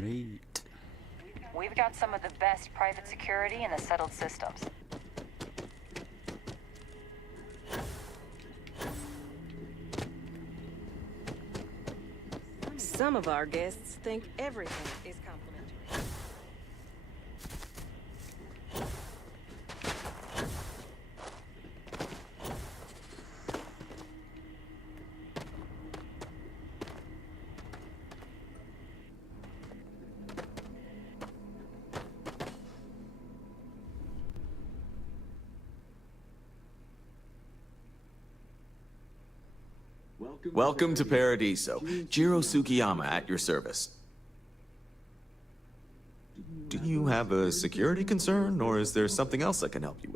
Great. We've got some of the best private security in the settled systems. Some of our guests think everything is complimentary. Welcome to Paradiso. Jiro Tsukiyama at your service. Do you have a security concern, or is there something else I can help you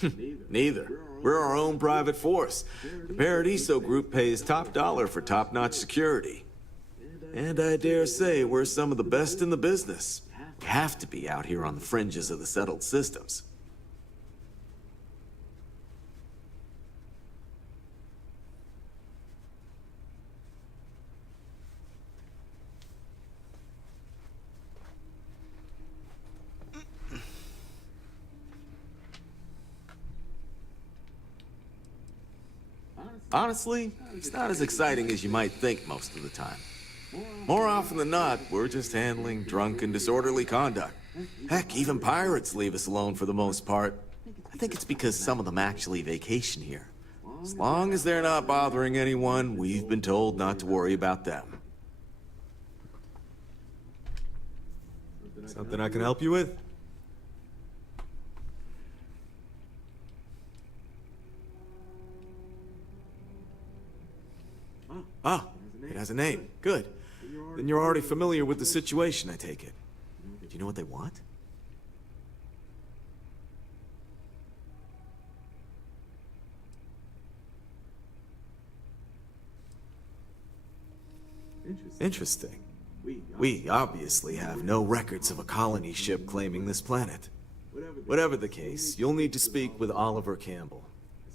with? Neither. We're our own private force. The Paradiso group pays top dollar for top-notch security. And I dare say we're some of the best in the business. We have to be out here on the fringes of the settled systems. Honestly, it's not as exciting as you might think most of the time. More often than not, we're just handling drunk and disorderly conduct. Heck, even pirates leave us alone for the most part. I think it's because some of them actually vacation here. As long as they're not bothering anyone, we've been told not to worry about them. Something I can help you with? Ah, it has a name. Good. Then you're already familiar with the situation, I take it. Do you know what they want? Interesting. We obviously have no records of a colony ship claiming this planet. Whatever the case, you'll need to speak with Oliver Campbell,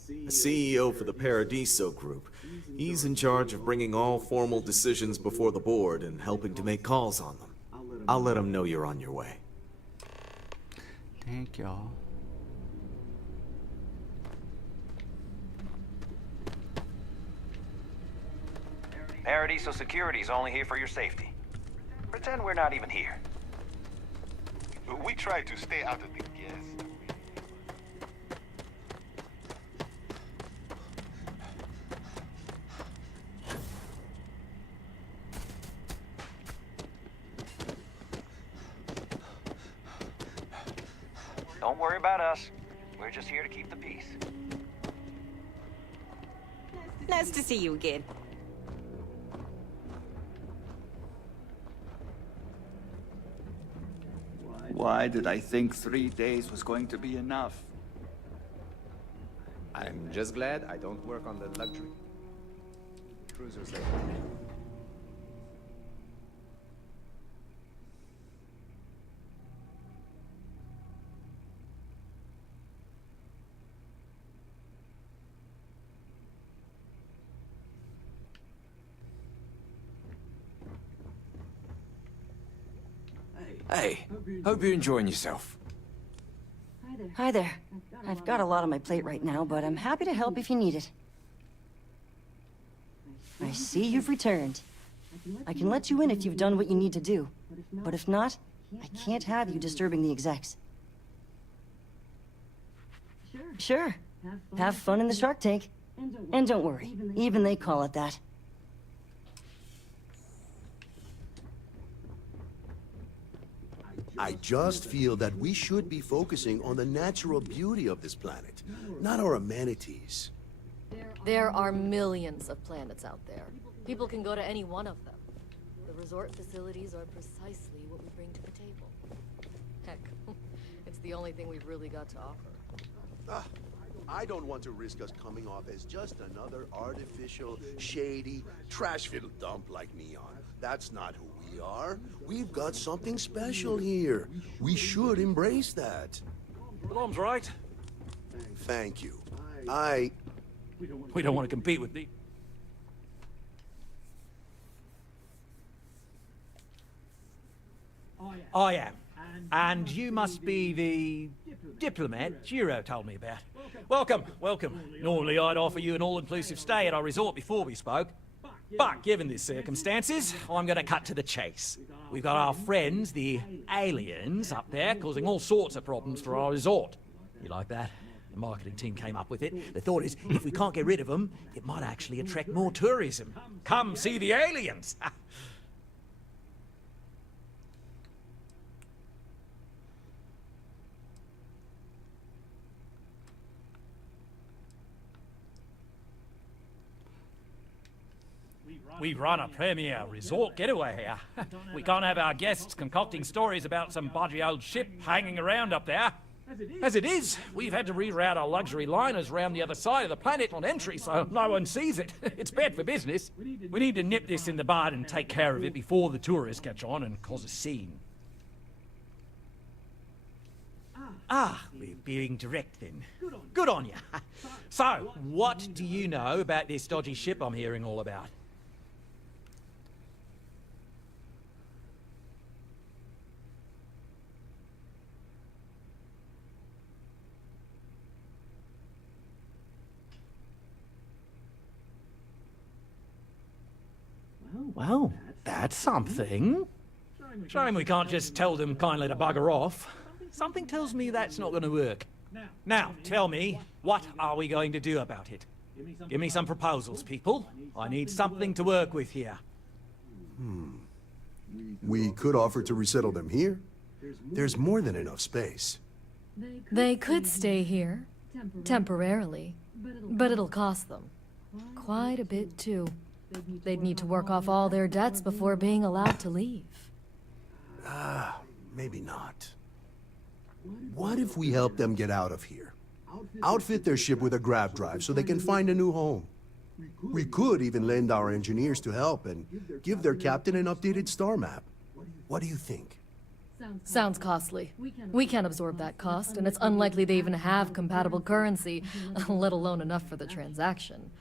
a CEO for the Paradiso Group. He's in charge of bringing all formal decisions before the board and helping to make calls on them. I'll let him know you're on your way. Thank y'all. Paradiso Security's only here for your safety. Pretend we're not even here. We try to stay out of the gas. Don't worry about us. We're just here to keep the peace. Nice to see you again. Why did I think 3 days was going to be enough? I'm just glad I don't work on the luxury cruisers like Hey, hope you're enjoying yourself. Hi there. I've got a lot on my plate right now, but I'm happy to help if you need it. I see you've returned. I can let you in if you've done what you need to do. But if not, I can't have you disturbing the execs. Sure. Have fun in the shark tank. And don't worry, even they call it that. I just feel that we should be focusing on the natural beauty of this planet, not our amenities. There are millions of planets out there. People can go to any one of them. The resort facilities are precisely what we bring to the table. Heck, it's the only thing we've really got to offer. I don't want to risk us coming off as just another artificial, shady, trash-filled dump like Neon. That's not who we are. We've got something special here. We should embrace that. Blom's right. Thank you. We don't want to compete with the... I am. And you must be the diplomat Giro told me about. Welcome, welcome. Normally I'd offer you an all-inclusive stay at our resort before we spoke. But given the circumstances, I'm going to cut to the chase. We've got our friends, the aliens, up there causing all sorts of problems for our resort. You like that? The marketing team came up with it. The thought is, if we can't get rid of them, it might actually attract more tourism. Come see the aliens! We run a premier resort getaway here. We can't have our guests concocting stories about some budgy old ship hanging around up there. As it is, we've had to reroute our luxury liners around the other side of the planet on entry so no one sees it. It's bad for business. We need to nip this in the bud and take care of it before the tourists catch on and cause a scene. We're being direct then. Good on you. So, what do you know about this dodgy ship I'm hearing all about? Well, that's something. Shame we can't just tell them kindly to bugger off. Something tells me that's not going to work. Now, tell me, what are we going to do about it? Give me some proposals, people. I need something to work with here. We could offer to resettle them here. There's more than enough space. They could stay here, temporarily, but it'll cost them. Quite a bit, too. They'd need to work off all their debts before being allowed to leave. Maybe not. What if we help them get out of here? Outfit their ship with a grab drive so they can find a new home. We could even lend our engineers to help and give their captain an updated star map. What do you think? Sounds costly. We can't absorb that cost, and it's unlikely they even have compatible currency, let alone enough for the transaction.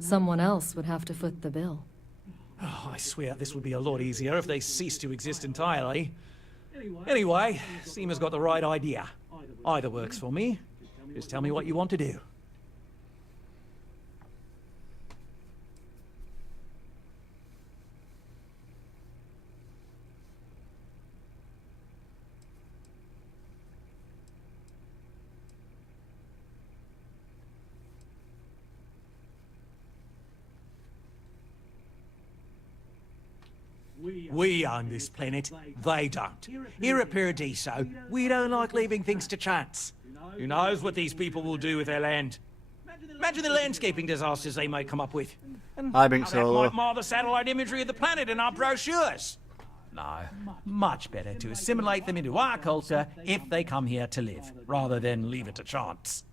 Someone else would have to foot the bill. Oh, I swear this would be a lot easier if they ceased to exist entirely. Anyway, Seema's got the right idea. Either works for me. Just tell me what you want to do. We own this planet, they don't. Here at Paradiso, we don't like leaving things to chance. Who knows what these people will do with their land? Imagine the landscaping disasters they may come up with. And I think how so. that might mar the satellite imagery of the planet in our brochures. No, much better to assimilate them into our culture if they come here to live, rather than leave it to chance.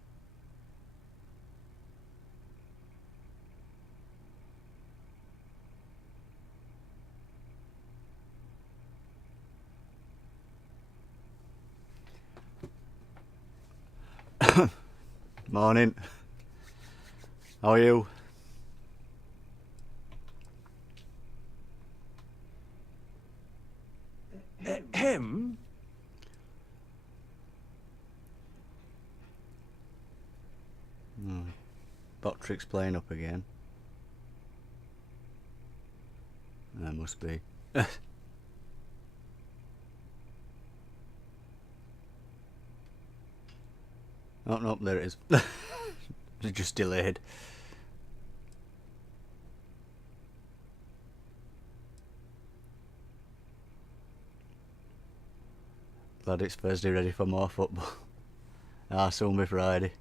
Morning. How are you? Him? Bottrick's playing up again. That must be. Oh, no, there it is. It's just delayed. Glad it's Thursday, ready for more football. Soon be Friday.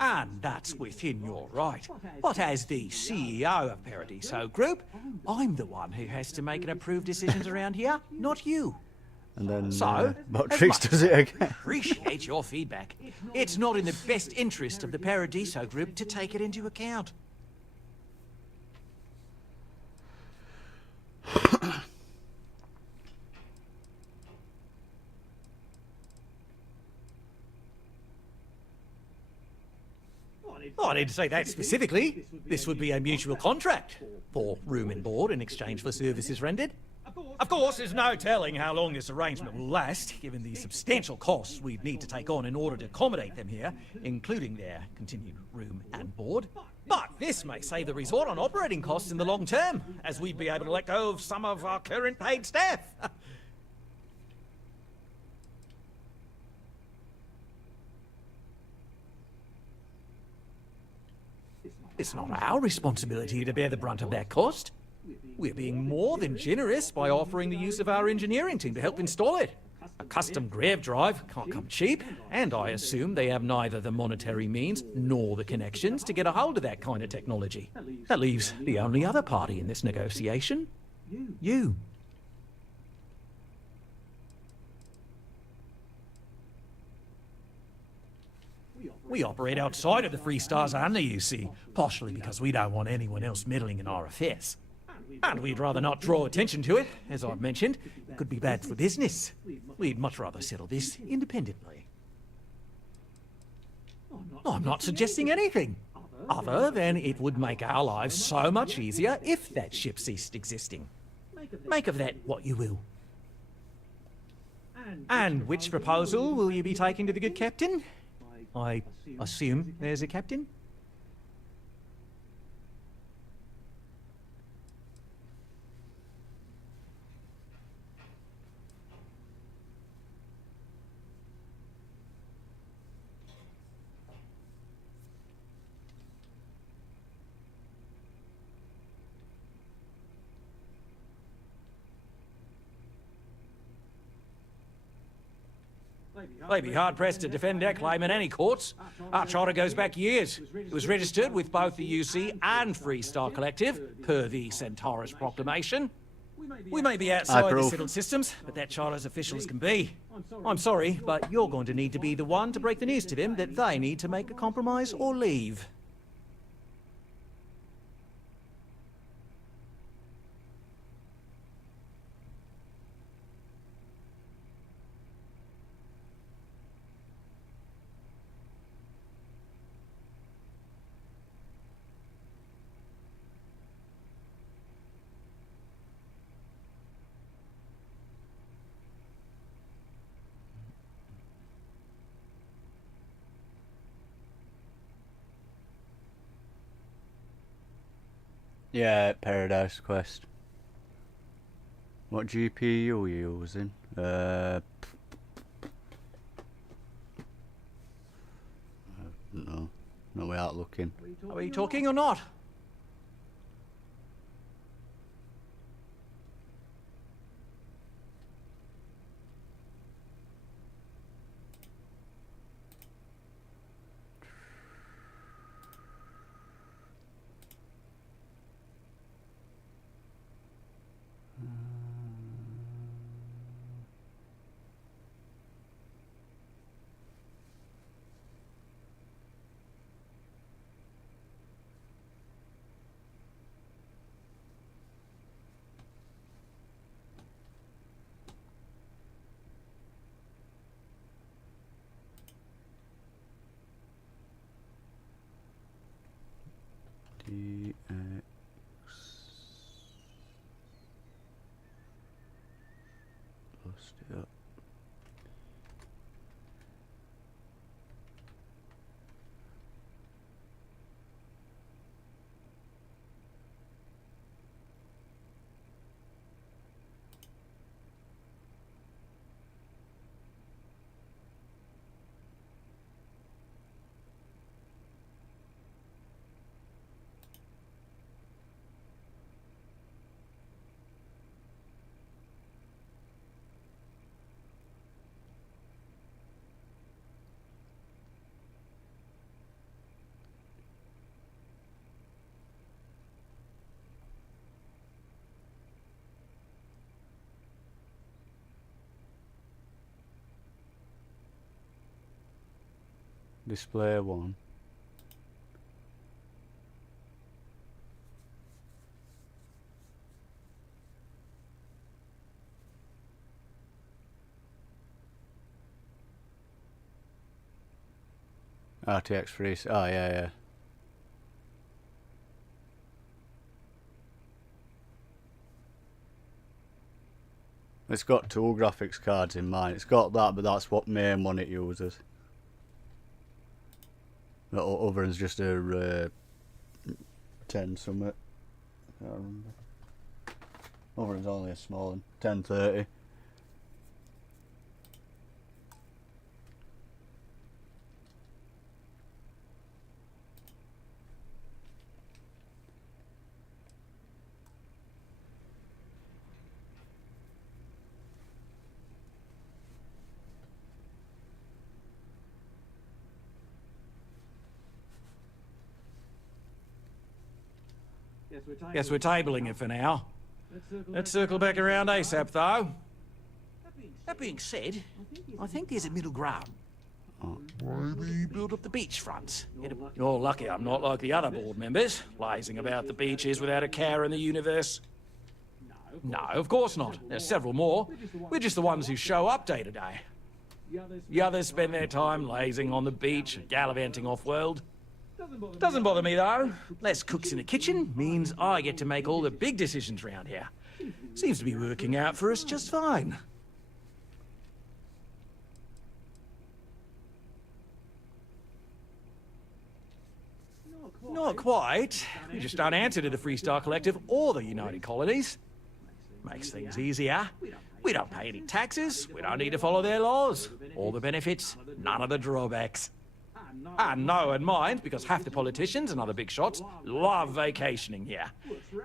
And that's within your right. But as the CEO of Paradiso Group, I'm the one who has to make and approve decisions around here, not you. And then So, Bottricks does it again. Appreciate your feedback. It's not in the best interest of the Paradiso Group to take it into account. Oh, I didn't say that specifically. This would be a mutual contract for room and board in exchange for services rendered. Of course, there's no telling how long this arrangement will last, given the substantial costs we'd need to take on in order to accommodate them here, including their continued room and board. But this may save the resort on operating costs in the long term, as we'd be able to let go of some of our current paid staff. It's not our responsibility to bear the brunt of that cost. We're being more than generous by offering the use of our engineering team to help install it. A custom grav drive can't come cheap, and I assume they have neither the monetary means nor the connections to get a hold of that kind of technology. That leaves the only other party in this negotiation. You. We operate outside of the Free Stars only, you see, partially because we don't want anyone else meddling in our affairs. And we'd rather not draw attention to it, as I've mentioned. It could be bad for business. We'd much rather settle this independently. I'm not suggesting anything, other than it would make our lives so much easier if that ship ceased existing. Make of that what you will. And which proposal will you be taking to the good captain? I assume there's a captain? They'd be hard-pressed to defend their claim in any courts. Our charter goes back years. It was registered with both the UC and Free Star Collective, per the Centaurus Proclamation. We may be outside the settled systems, but that charter's official as can be. I'm sorry, but you're going to need to be the one to break the news to them that they need to make a compromise or leave. Yeah, Paradise Quest. What GPU are you using? I don't know. No, we aren't looking. Are we talking or not? DX. Lost it up. Display 1. RTX free. Oh yeah, yeah. It's got 2 graphics cards in mine. It's got that, but that's what main one it uses. The other one's just a 10 something. I can't remember. Other one's only a small one. 1030. Guess we're tabling it for now. Let's circle back around ASAP, though. That being said, I think there's a middle ground. Maybe build up the beachfront. You're lucky I'm not like the other board members, lazing about the beaches without a care in the universe. No, of course not. There's several more. We're just the ones who show up day to day. The others spend their time lazing on the beach, gallivanting off-world. Doesn't bother me, though. Less cooks in the kitchen means I get to make all the big decisions around here. Seems to be working out for us just fine. Not quite. We just don't answer to the Freestar Collective or the United Colonies. Makes things easier. We don't pay any taxes, we don't need to follow their laws. All the benefits, none of the drawbacks. And know and mind, because half the politicians and other big shots love vacationing here.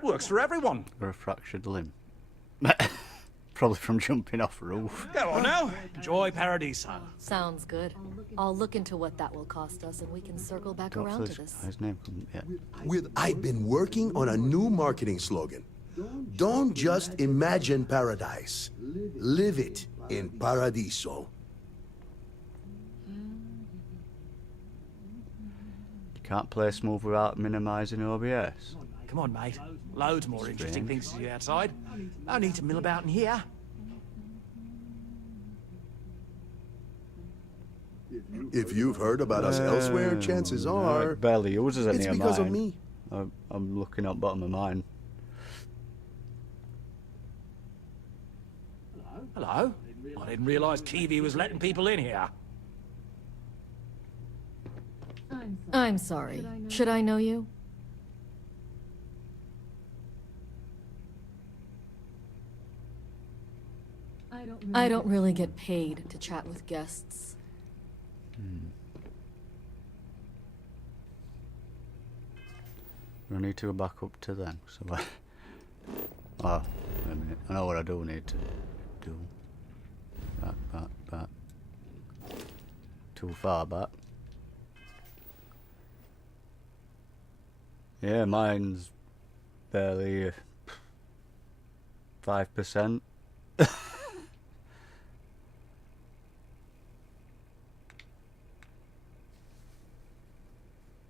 Works for everyone. Or a fractured limb. Probably from jumping off a roof. Go on now, enjoy Paradiso. Sounds good. I'll look into what that will cost us and we can circle back around to this. His name couldn't yet. I've been working on a new marketing slogan. Don't just imagine paradise. Live it in Paradiso. You can't play smooth without minimizing OBS. Come on, mate. Loads more interesting things to do outside. No need to mill about in here. If you've heard about us elsewhere, chances are... It barely uses any it's of because mine. of me. I'm looking at bottom of mine. Hello? I didn't realise Kiwi was letting people in here. I'm sorry. Should I know you? I don't really get paid to chat with guests. I need to go back up to them. So, oh, wait a minute. I know what I do need to do. Back. Too far back. Yeah, mine's barely 5%.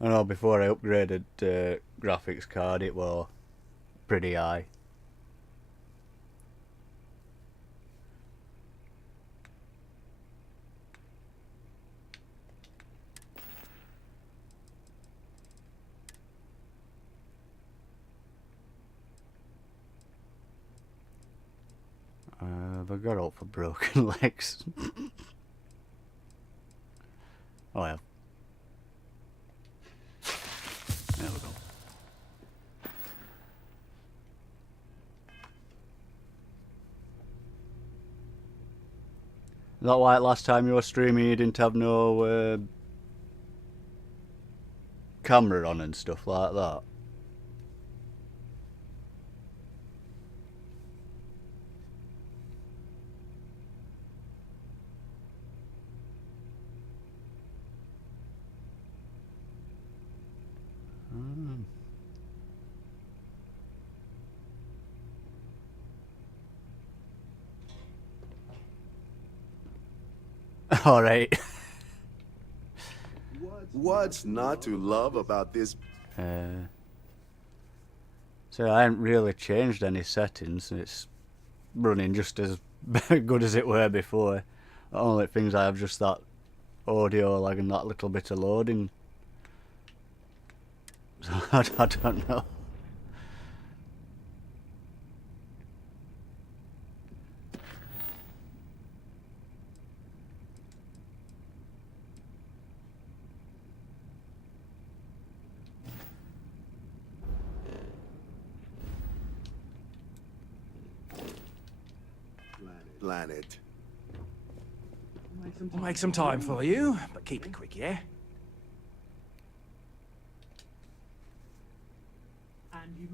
I know before I upgraded graphics card it was pretty high. Have I got out for broken legs? Oh yeah. There we go. Is that why last time you were streaming you didn't have no camera on and stuff like that? All right. What's not to love about this? So I haven't really changed any settings. It's running just as good as it were before. The only things I have just that audio lag and that little bit of loading. So I don't know. planet. I'll make some time for you, but keep it quick, yeah?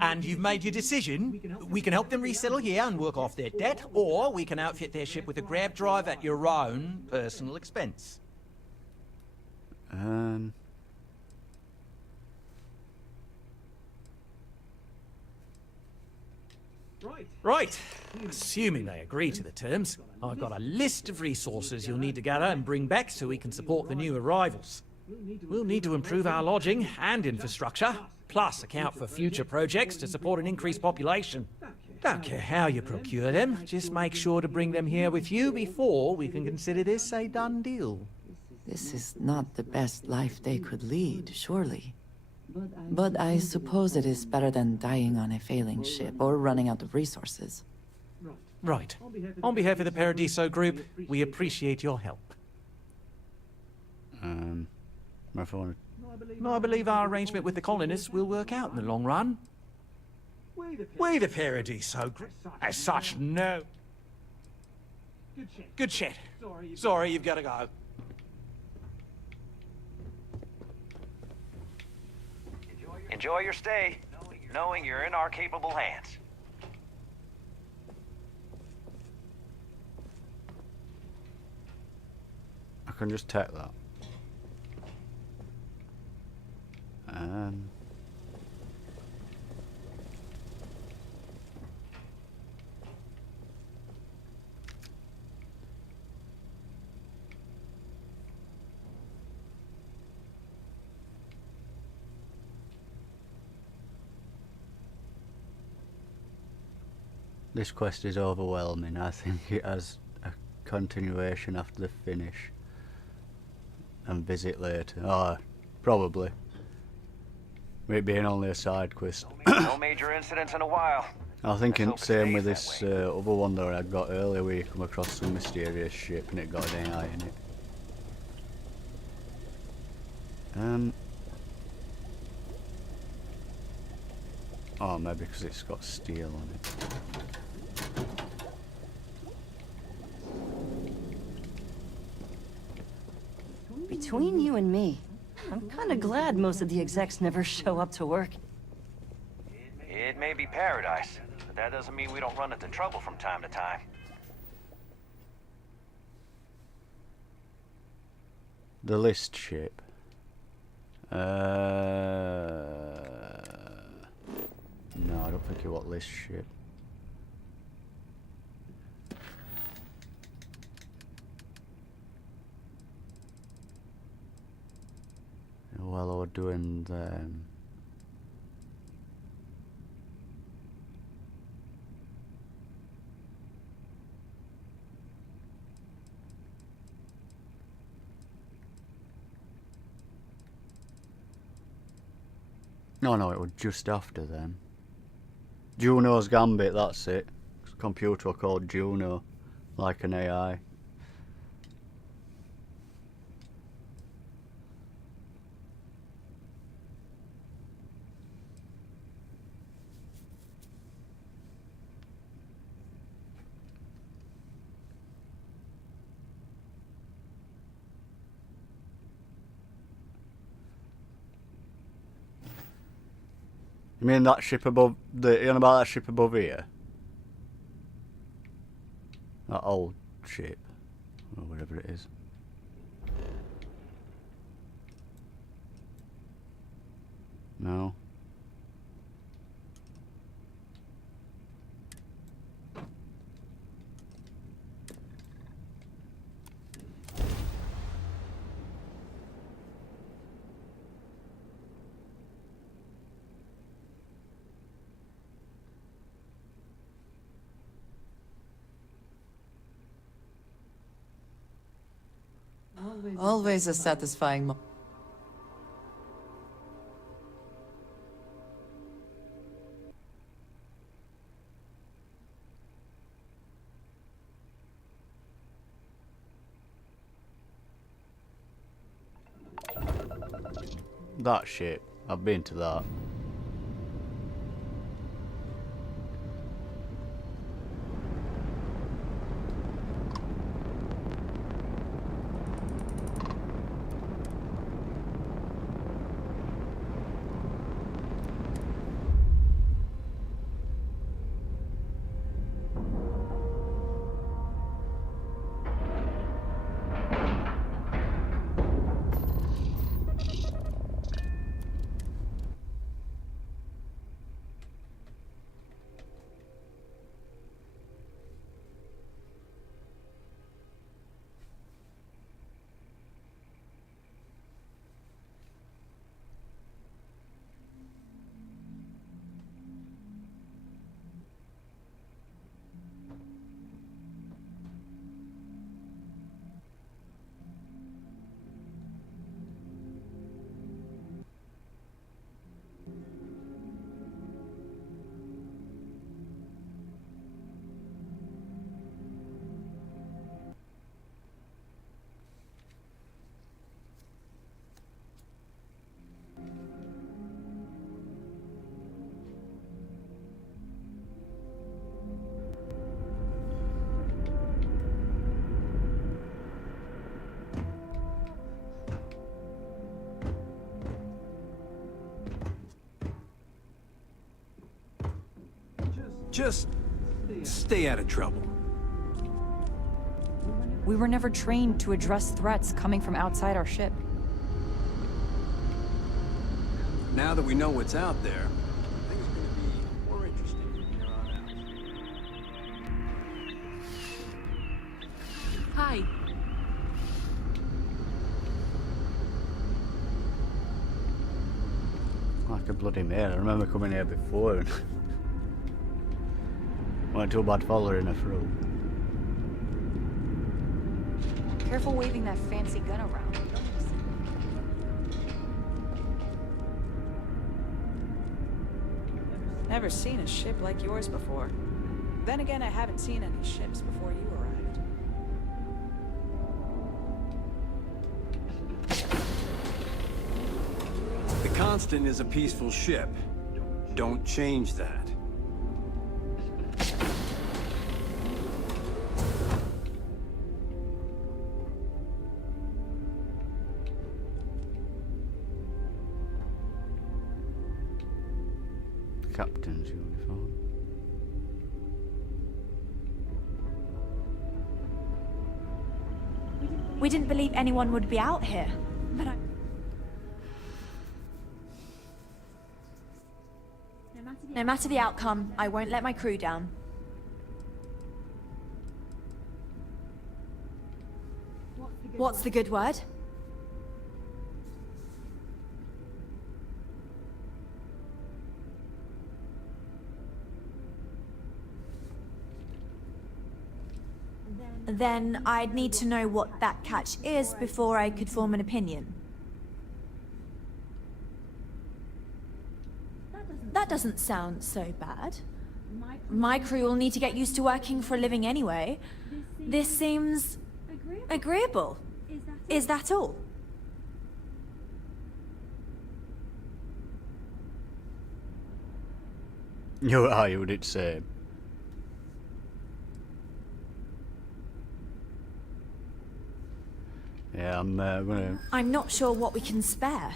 And you've made your decision. We can help them resettle here and work off their debt, or we can outfit their ship with a grab drive at your own personal expense. Right. Assuming they agree to the terms, I've got a list of resources you'll need to gather and bring back so we can support the new arrivals. We'll need to improve our lodging and infrastructure, plus account for future projects to support an increased population. Don't care how you procure them, just make sure to bring them here with you before we can consider this a done deal. This is not the best life they could lead, surely. But I suppose it is better than dying on a failing ship or running out of resources. Right. On behalf of the Paradiso Group, we appreciate your help. My phone. I believe our arrangement with the colonists will work out in the long run. We, the Paradiso Group, as such, no. Good chat. Sorry, you've got to go. Enjoy your stay, knowing you're in our capable hands. I can just take that. This quest is overwhelming. I think it has a continuation after the finish and visit later. Oh, probably. It being only a side quest. No major incidents in a while. I think it's same with this other one that I got earlier, where you come across some mysterious ship and it got an AI in it. Oh, maybe because it's got steel on it. Between you and me, I'm kind of glad most of the execs never show up to work. It may be paradise, but that doesn't mean we don't run into trouble from time to time. The list ship. No, I don't think you want list ship. While we're doing them. No, it was just after them. Juno's Gambit, that's it. It's a computer called Juno, like an AI. You mean that ship above you know about that ship above here? That old ship, or whatever it is. No. Always a satisfying moment. That ship. I've been to that. Just stay out of trouble. We were never trained to address threats coming from outside our ship. Now that we know what's out there, things are going to be more interesting from here on out. Hi. Like a bloody mare. I remember coming here before and weren't too bad following her through. Careful waving that fancy gun around. Never seen a ship like yours before. Then again, I haven't seen any ships before you arrived. The Constant is a peaceful ship. Don't change that. Captain's uniform. We didn't believe anyone would be out here, but no matter the outcome, I won't let my crew down. What's the good word? Then I'd need to know what that catch is before I could form an opinion. That doesn't sound so bad. My crew will need to get used to working for a living anyway. This seems agreeable. Is that all? You would it say? Yeah, I'm gonna... I'm not sure what we can spare.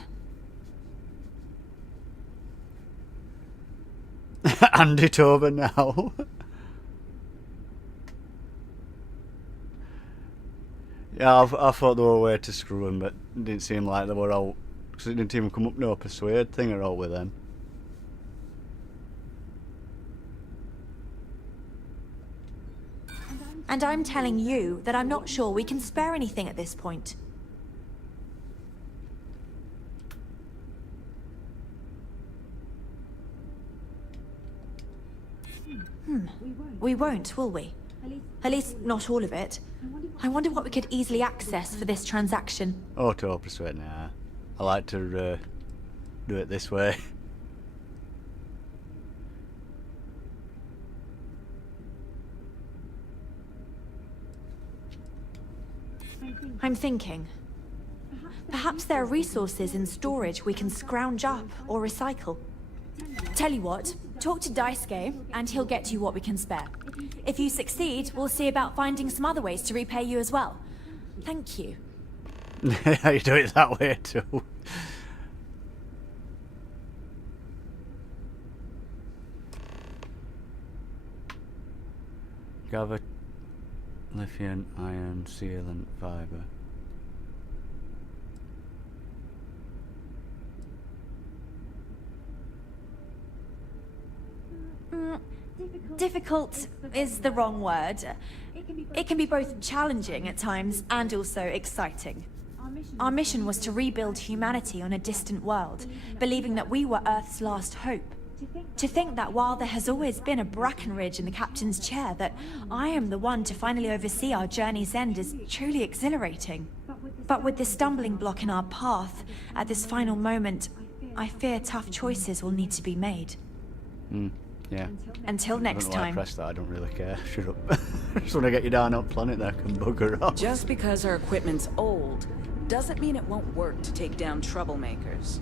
Hand it over now. Yeah, I thought there were a way to screw them, but it didn't seem like they were out. Because it didn't even come up no persuade thing or all with them. And I'm telling you that I'm not sure we can spare anything at this point. We won't, will we? At least not all of it. I wonder what we could easily access for this transaction. Auto persuade, nah. I like to do it this way. I'm thinking. Perhaps there are resources in storage we can scrounge up or recycle. Tell you what, talk to Daisuke and he'll get you what we can spare. If you succeed, we'll see about finding some other ways to repay you as well. Thank you. You do it that way too. Gather lithium iron sealant fiber. Difficult is the wrong word. It can be both challenging at times and also exciting. Our mission was to rebuild humanity on a distant world, believing that we were Earth's last hope. To think that while there has always been a Brackenridge in the captain's chair, that I am the one to finally oversee our journey's end is truly exhilarating. But with this stumbling block in our path, at this final moment, I fear tough choices will need to be made. Yeah. Until next I don't know why I time. pressed that, I don't really care. Shut up. I just want to get you down on planet there and bugger off. Just because our equipment's old, doesn't mean it won't work to take down troublemakers.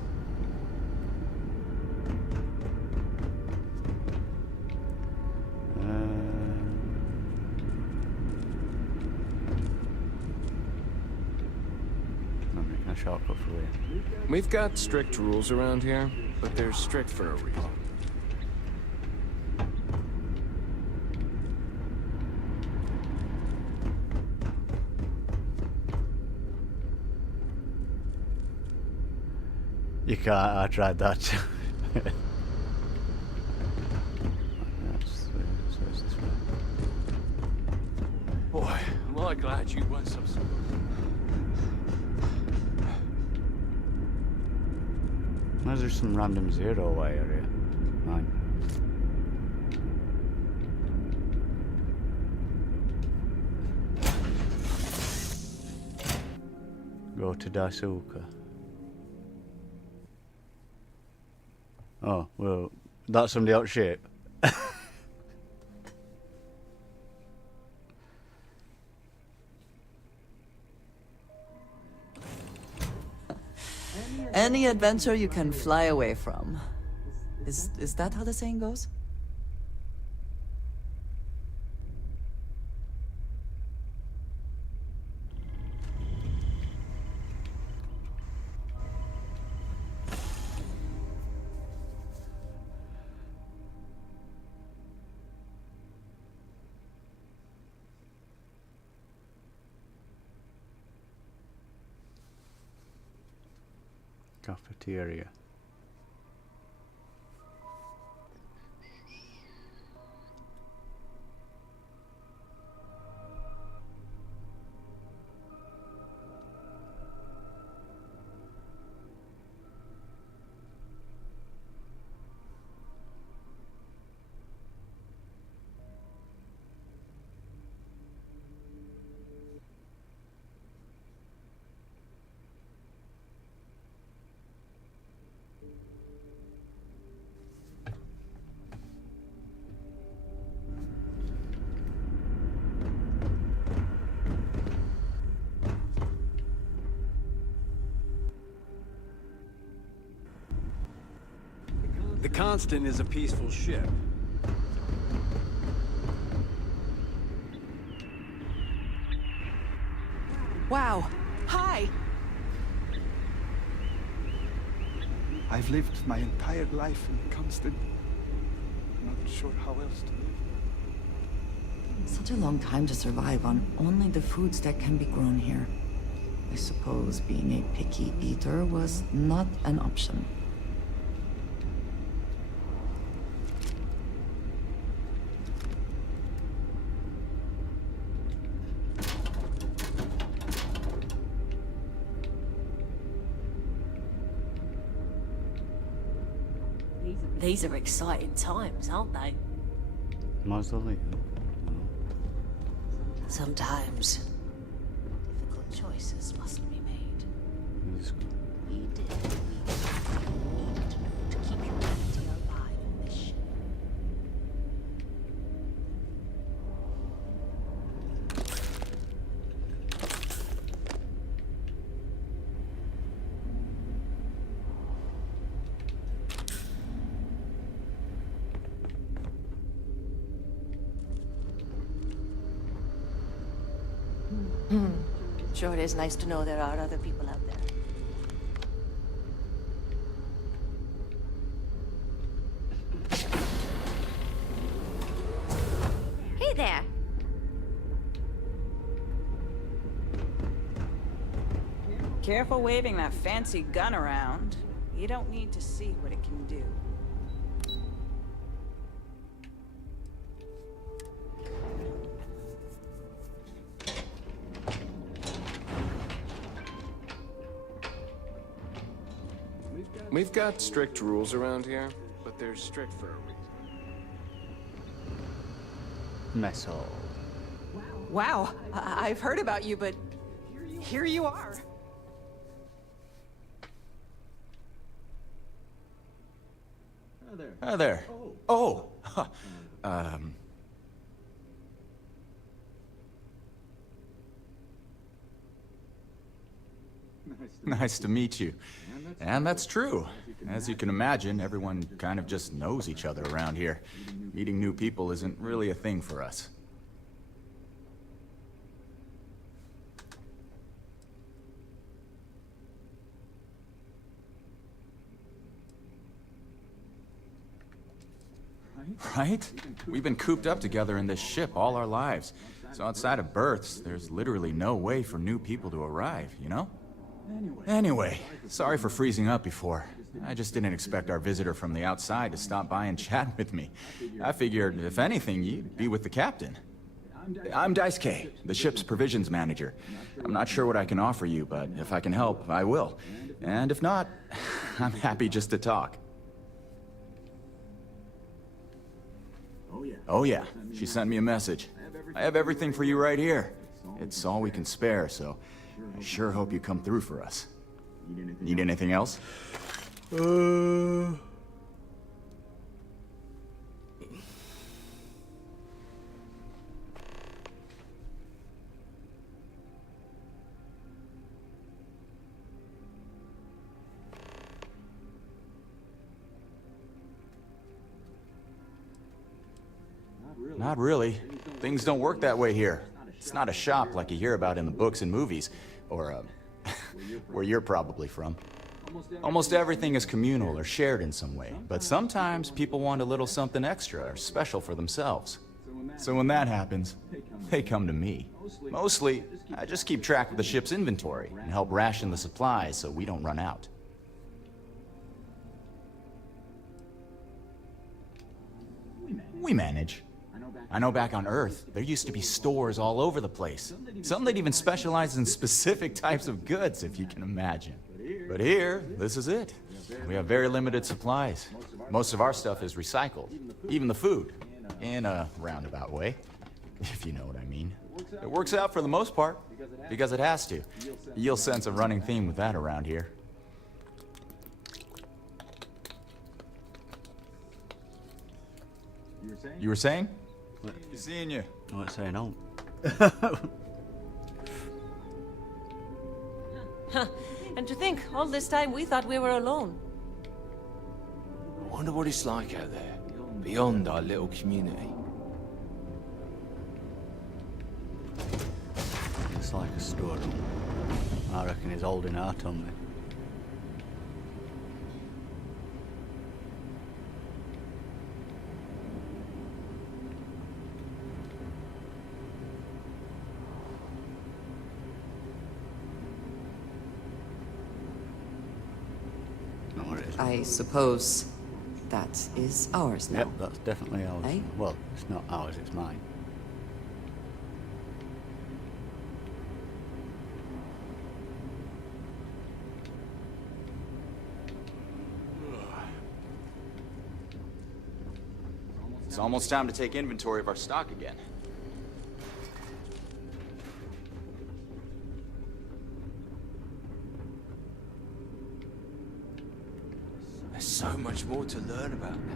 I'm making a shortcut for you. We've got strict rules around here, but they're strict for a reason. You can't, I tried that. So it's this way. Boy, am I glad you won some sort. Where's there some random zero wire here? Mine. Go to Daisuka. Oh, well, that's somebody out shape. Any adventure you can fly away from. Is that how the saying goes? Cafeteria. The Constant is a peaceful ship. Wow. Hi. I've lived my entire life in Constant. Not sure how else to live. Such a long time to survive on only the foods that can be grown here. I suppose being a picky eater was not an option. These are exciting times, aren't they? Mausoleum. Sometimes, difficult choices must be made. We did what we needed to do to keep humanity alive in this ship. Sure, it is nice to know there are other people out there. Hey there. Careful waving that fancy gun around. You don't need to see what it can do. We've got strict rules around here, but they're strict for a reason. Mess hall. Wow, I've heard about you, but here you are. Hi there. Oh! Nice to meet you. And that's true. As you can imagine, everyone kind of just knows each other around here. Meeting new people isn't really a thing for us. Right? We've been cooped up together in this ship all our lives. So outside of berths, there's literally no way for new people to arrive, you know? Anyway, sorry for freezing up before. I just didn't expect our visitor from the outside to stop by and chat with me. I figured, if anything, you'd be with the captain. I'm Dice K, the ship's provisions manager. I'm not sure what I can offer you, but if I can help, I will. And if not, I'm happy just to talk. Oh yeah, she sent me a message. I have everything for you right here. It's all we can spare, so I sure hope you come through for us. Need anything else? Not really. Things don't work that way here. It's not a shop like you hear about in the books and movies, or, where you're probably from. Almost everything is communal or shared in some way, but sometimes people want a little something extra or special for themselves. So when that happens, they come to me. Mostly, I just keep track of the ship's inventory and help ration the supplies so we don't run out. We manage. I know back on Earth, there used to be stores all over the place. Some that even specialized in specific types of goods, if you can imagine. But here, this is it. We have very limited supplies. Most of our stuff is recycled, even the food, in a roundabout way, if you know what I mean. It works out for the most part, because it has to. You'll sense a running theme with that around here. You were saying? Good seeing you. I'm not saying no. And to think, all this time we thought we were alone. I wonder what it's like out there, beyond our little community. It's like a storeroom. I reckon he's holding out on me. I suppose that is ours now. Yep, that's definitely ours. Eh? Well, it's not ours, it's mine. It's almost time to take inventory of our stock again. There's so much more to learn about now.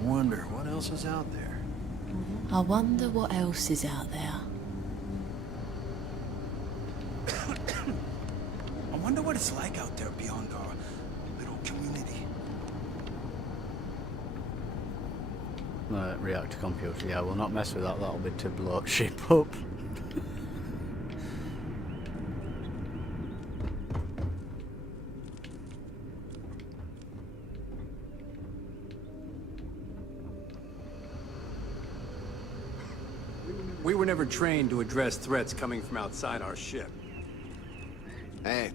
I wonder what else is out there. I wonder what else is out there. I wonder what it's like out there beyond our little community. Reactor computer, yeah, we'll not mess with that, that'll be to blow ship up. We were never trained to address threats coming from outside our ship. Hey.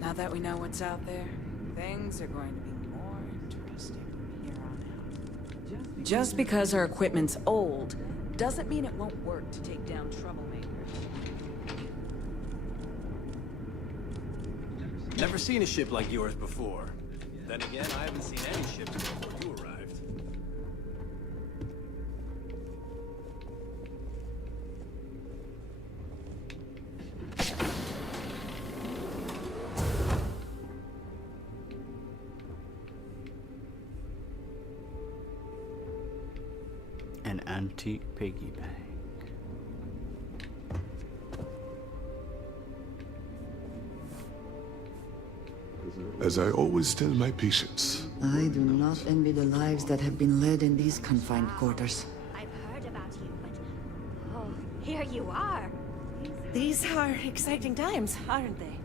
Now that we know what's out there, things are going to be more interesting from here on out. Just because our equipment's old, doesn't mean it won't work to take down troublemakers. Never seen a ship like yours before. Then again, I haven't seen any ships before you arrived. An antique piggy bank. As I always tell my patients, I do not envy the lives that have been led in these confined quarters. I've heard about you, but... Oh, here you are. These are exciting times, aren't they?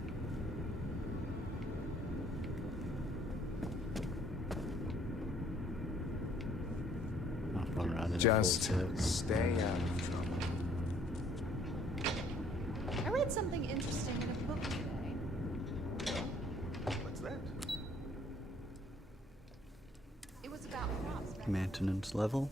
Just stay out of trouble. I read something interesting in a book today. What's that? It was about crops. Maintenance level.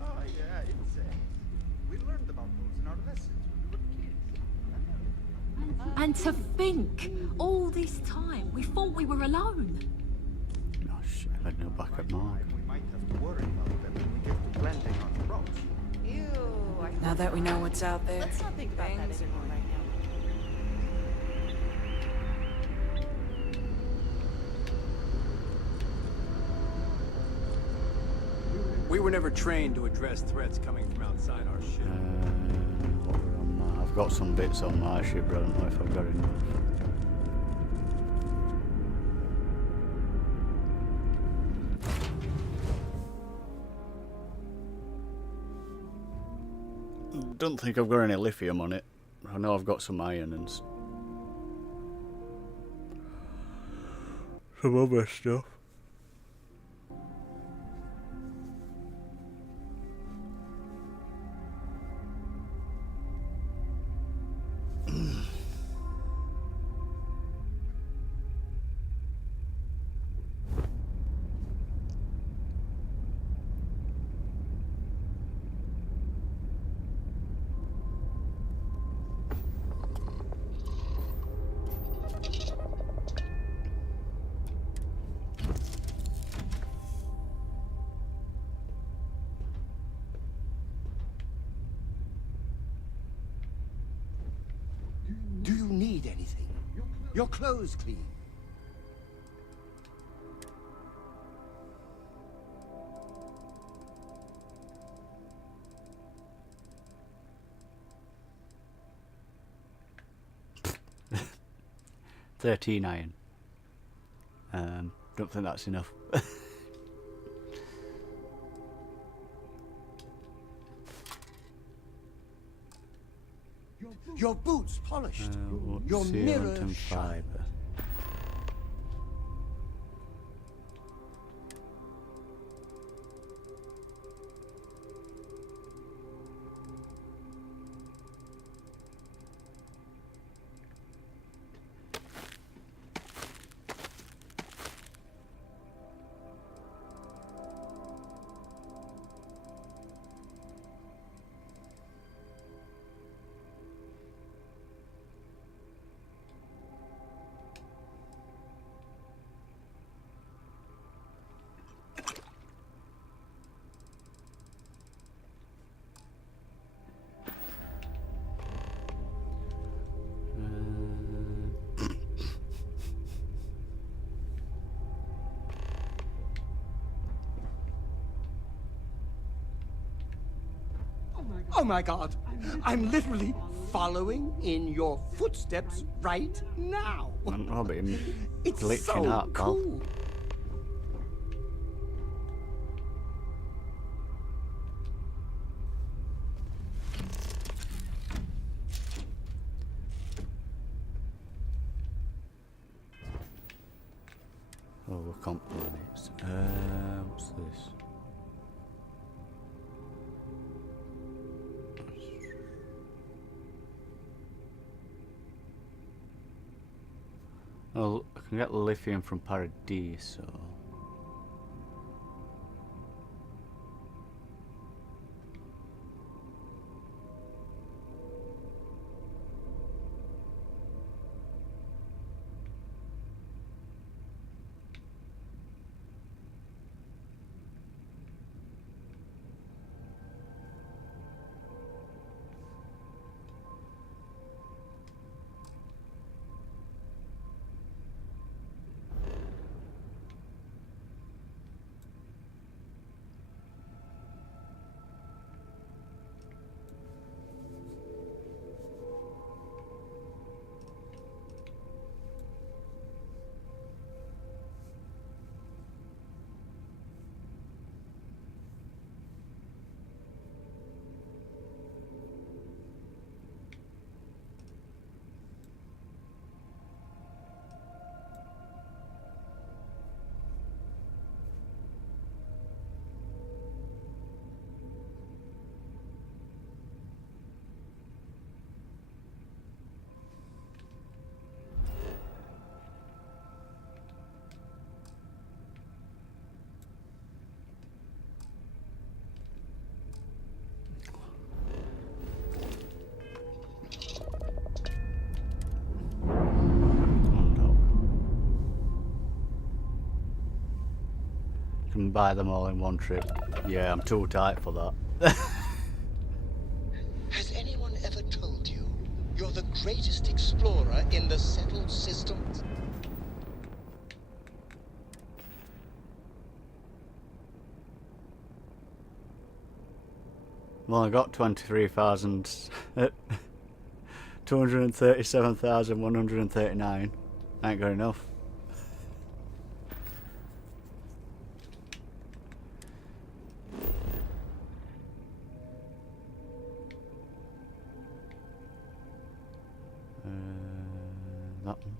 Oh, yeah, insects. We learned about those in our lessons when we were kids. And to think, all this time, we thought we were alone. Oh shit, I know back at Mark. We might have to worry about them when we get to planting on the crops. Ew. Now that we know what's out there, Let's not think about that anymore right now. We were never trained to address threats coming from outside our ship. What were on my... I've got some bits on my ship, but I don't know if I've got enough. Don't think I've got any lithium on it. I know I've got some iron and some other stuff. Do you need anything? Your clothes clean. $13 iron. Don't think that's enough. Your boots polished. Your What's mirror and shine. fiber? Oh my God! I'm literally following in your footsteps right now. I'll be It's glitching so out, pal. cool. Oh, we're compromised. What's this? Oh, I can get lithium from Paradiso. and buy them all in one trip. Yeah, I'm too tight for that. Has anyone ever told you you're the greatest explorer in the settled systems? Well, I got 23,000... 237,139. Ain't good enough. That one.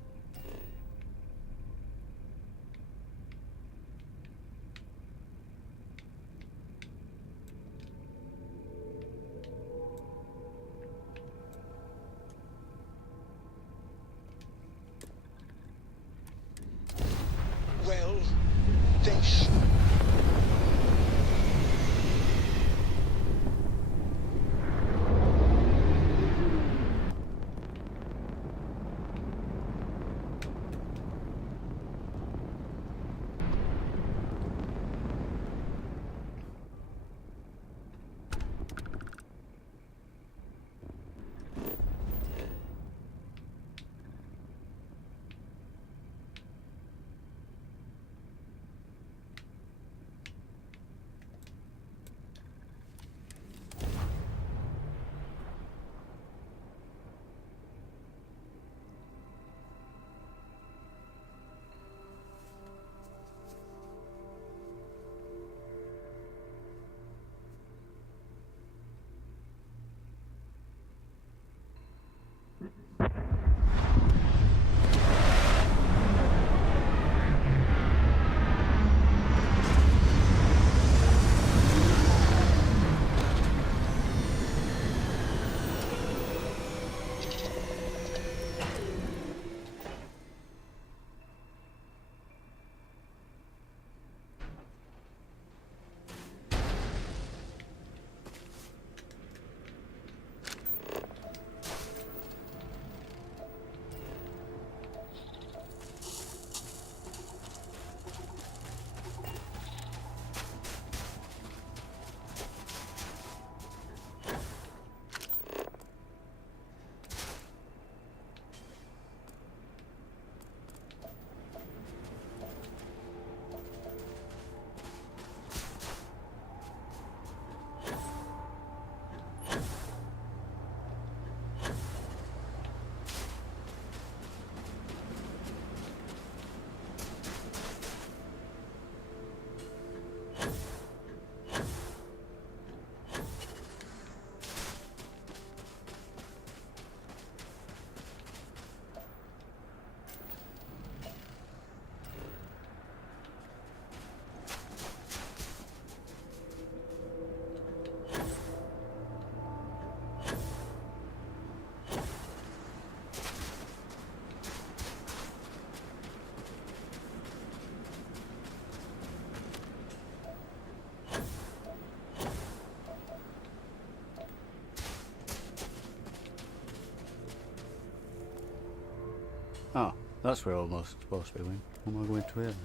Well, they should. Oh, that's where I'm supposed to be going. What am I going to here then?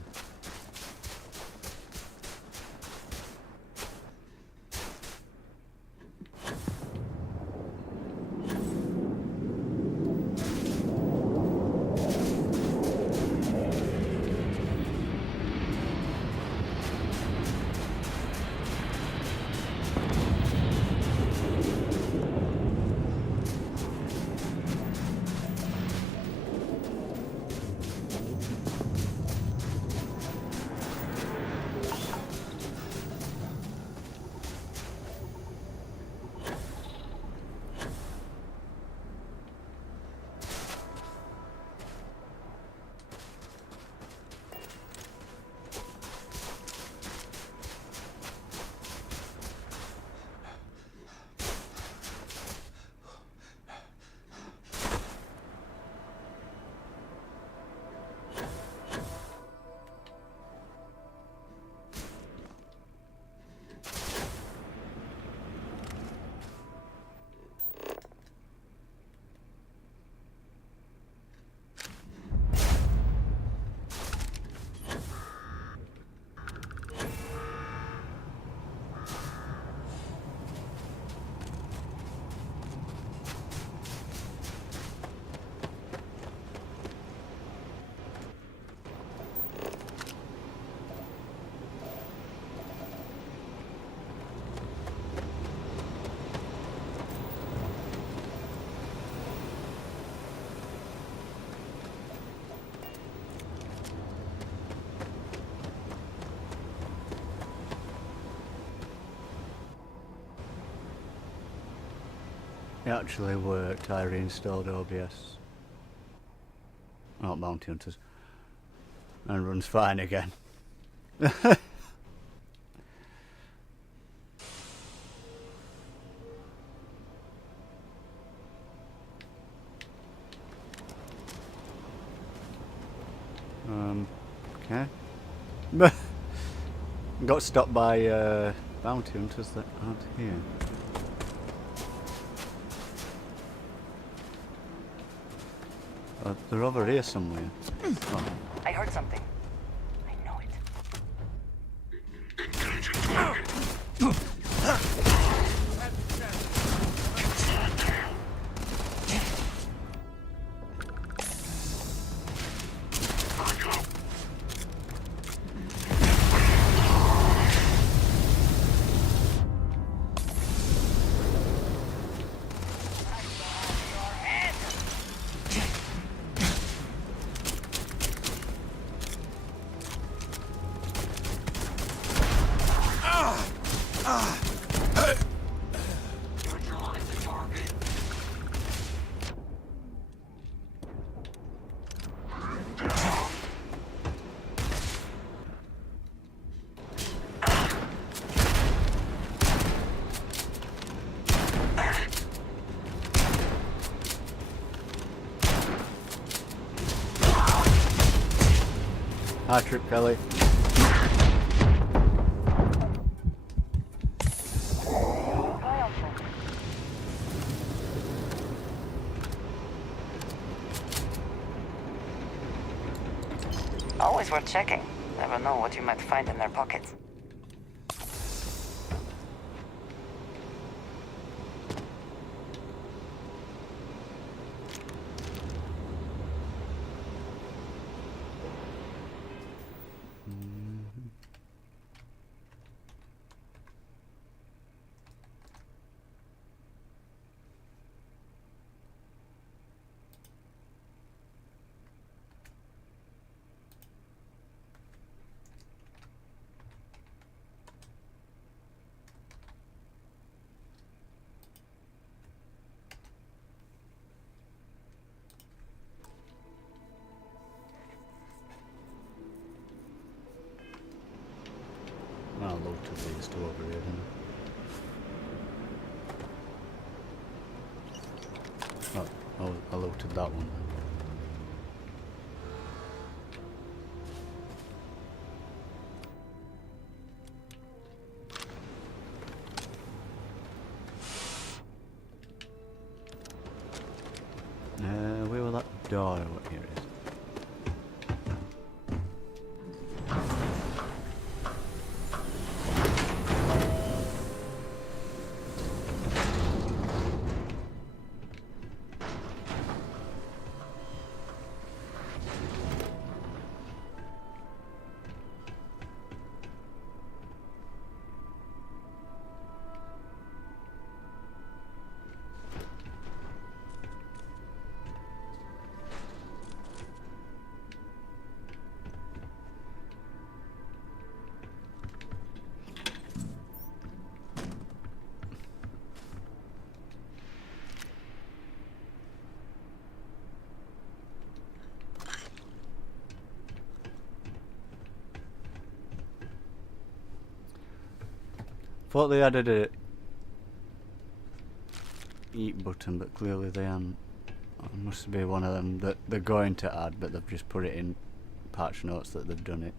It actually worked. I reinstalled OBS. Not Bounty Hunters. And runs fine again. Okay. Got stopped by Bounty Hunters that aren't here. They're over here somewhere. Oh. I heard something. I know it. Hi, Trip Kelly. Always worth checking. Never know what you might find in their pockets. I'll load to these two over here then. Oh, I loaded that one. Where will that door? What here is? Thought they added a eat button, but clearly they haven't. It must be one of them that they're going to add, but they've just put it in patch notes that they've done it.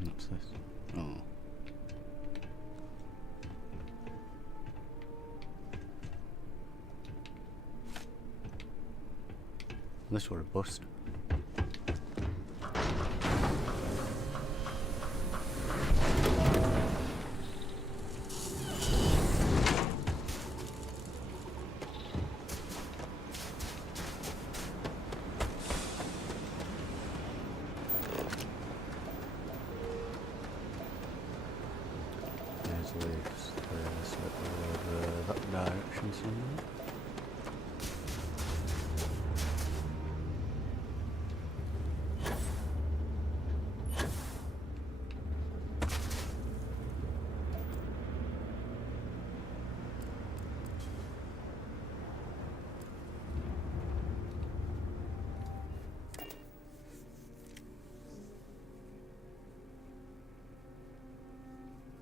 What's this? Oh. This were a bust. believe it's there, so it'll go that direction somewhere.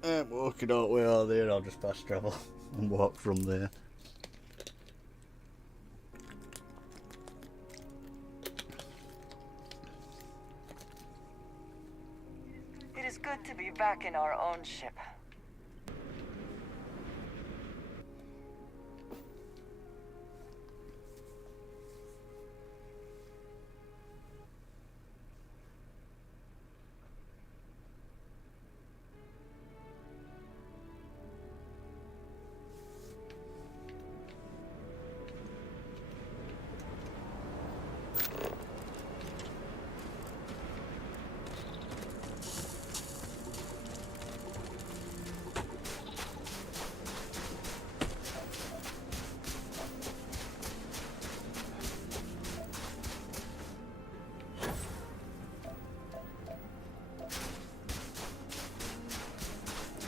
I'm walking all the way out there, I'll just fast travel and walk from there. It is good to be back in our own ship.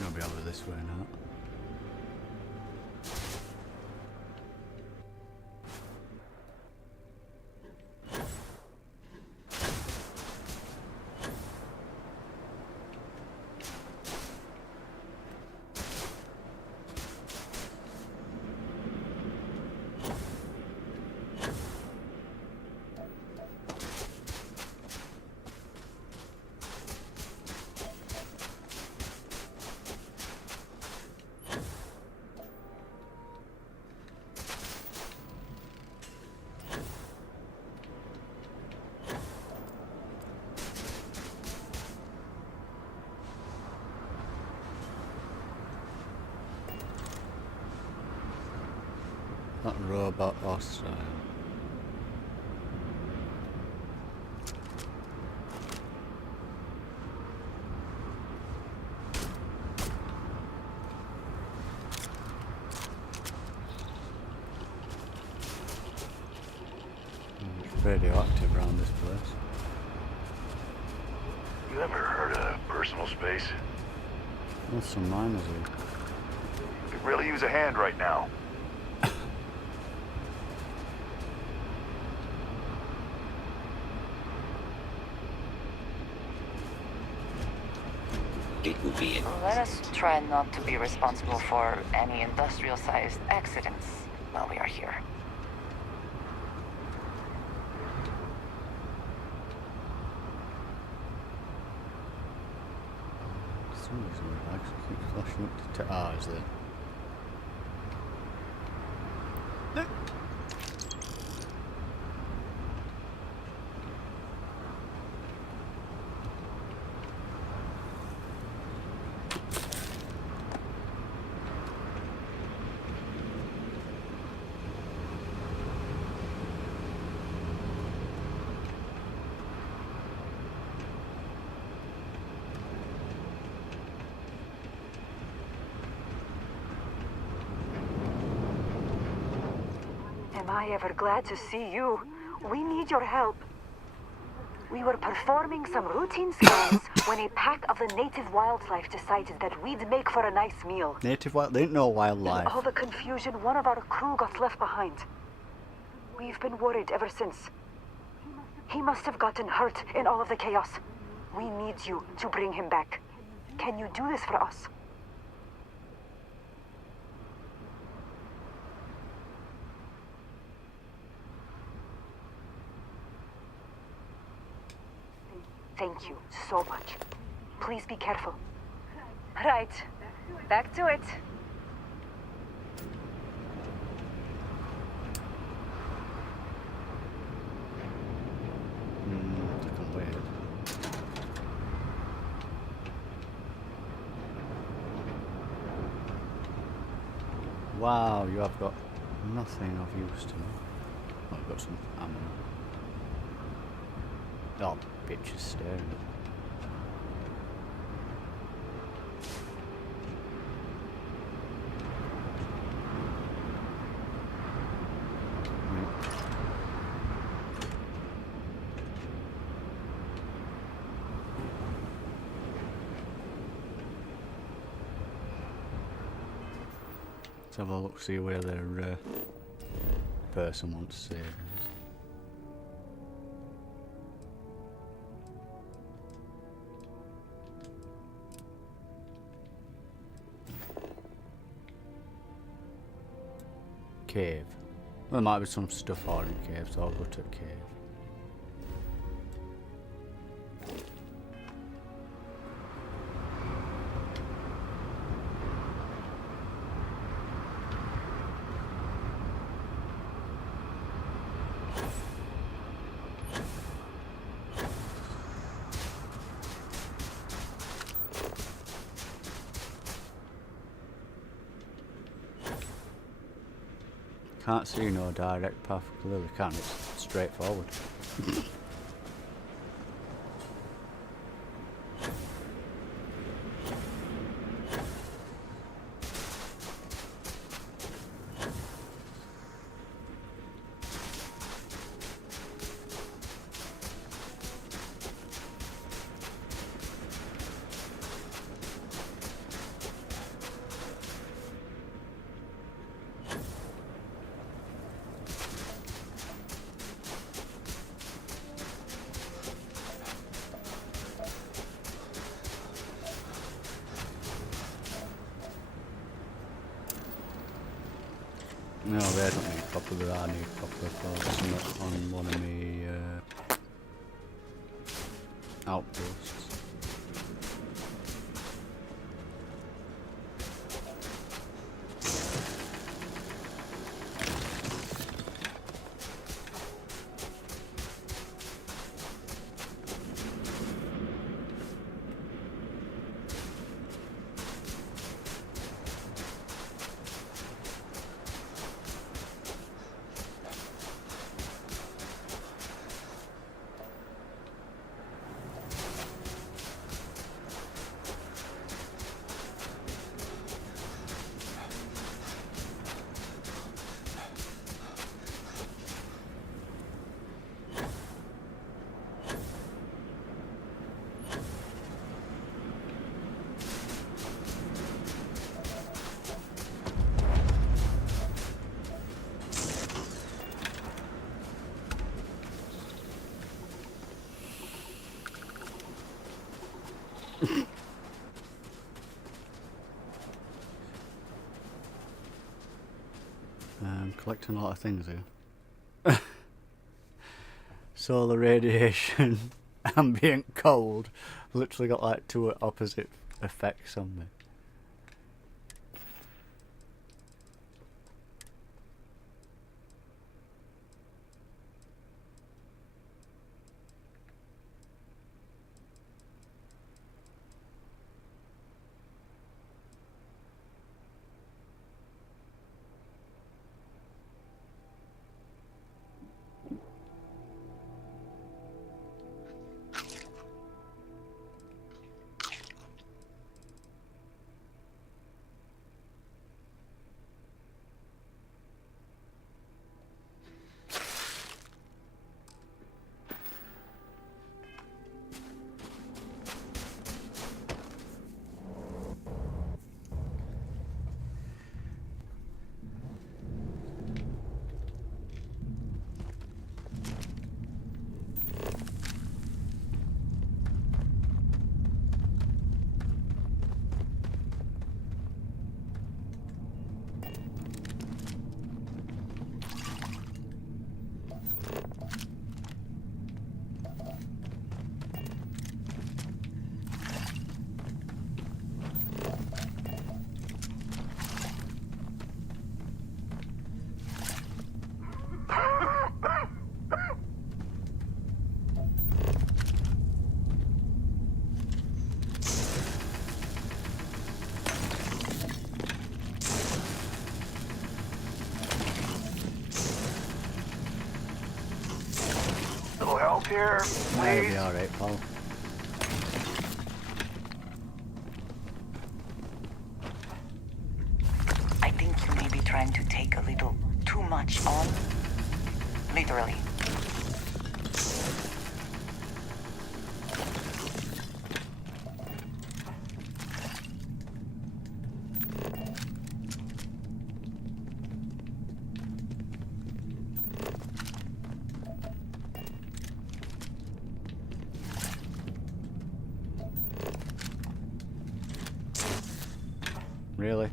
I'll be over this way now. That robot hostile. It's radioactive around this place. You ever heard of personal space? There's some miners here. Could really use a hand right now. Let us try not to be responsible for any industrial-sized accidents while we are here. For some reason it actually keeps flashing up to is there? Am I ever glad to see you? We need your help. We were performing some routine scans when a pack of the native wildlife decided that we'd make for a nice meal. Native wild? They didn't know In wildlife. all the confusion, one of our crew got left behind. We've been worried ever since. He must have gotten hurt in all of the chaos. We need you to bring him back. Can you do this for us? Thank you so much. Please be careful. Right. Back to it. Looking weird. Wow, you have got nothing of use to me. I've got some ammo. Oh, bitch is staring at me. have a look, see where the person wants to save. Cave. There might be some stuff out in cave, so I'll go to cave. Can't see no direct path, clearly can, it's straightforward. No, they don't need copper, but I need copper for something on one of me outposts. Collecting a lot of things here. Solar radiation, ambient cold, literally got like two opposite effects on me. Here, That'll be alright, Paul. I think you may be trying to take a little too much on. Literally. Really?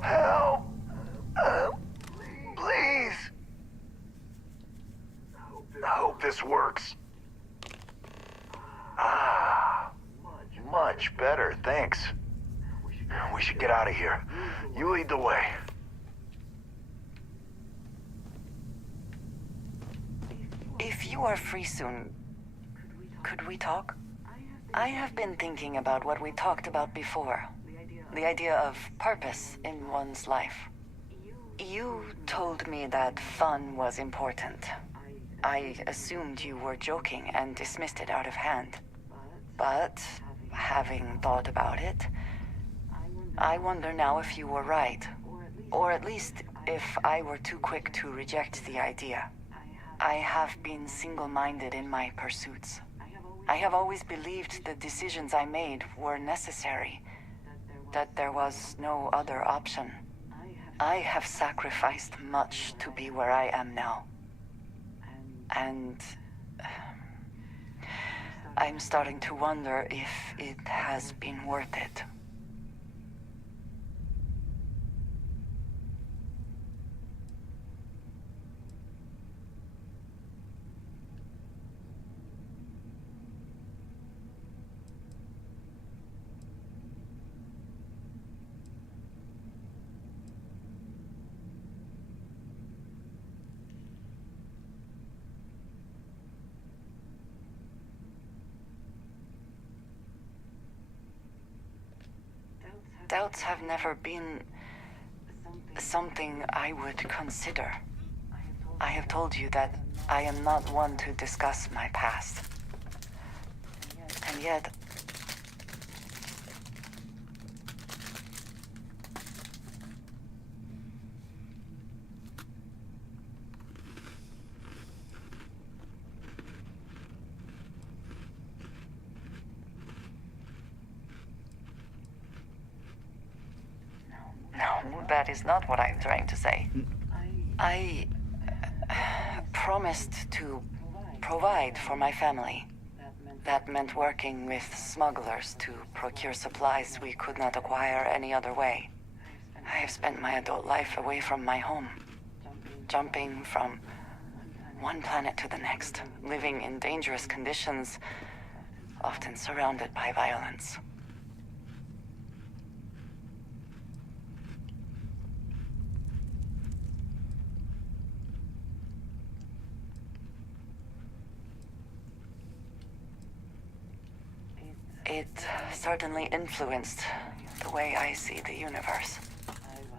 Help! Please! I hope this works. Ah, much better, thanks. We should get out of here. You lead the way. If you are free soon, could we talk? I have been thinking about what we talked about before. The idea of purpose in one's life. You told me that fun was important. I assumed you were joking and dismissed it out of hand. But, having thought about it, I wonder now if you were right. Or at least if I were too quick to reject the idea. I have been single-minded in my pursuits. I have always believed the decisions I made were necessary, that there was no other option. I have sacrificed much to be where I am now. And I'm starting to wonder if it has been worth it. Doubts have never been something I would consider. I have told you that I am not one to discuss my past. And yet, no, that is not what I'm trying to say. I promised to provide for my family. That meant working with smugglers to procure supplies we could not acquire any other way. I have spent my adult life away from my home, jumping from one planet to the next, living in dangerous conditions, often surrounded by violence. It certainly influenced the way I see the universe.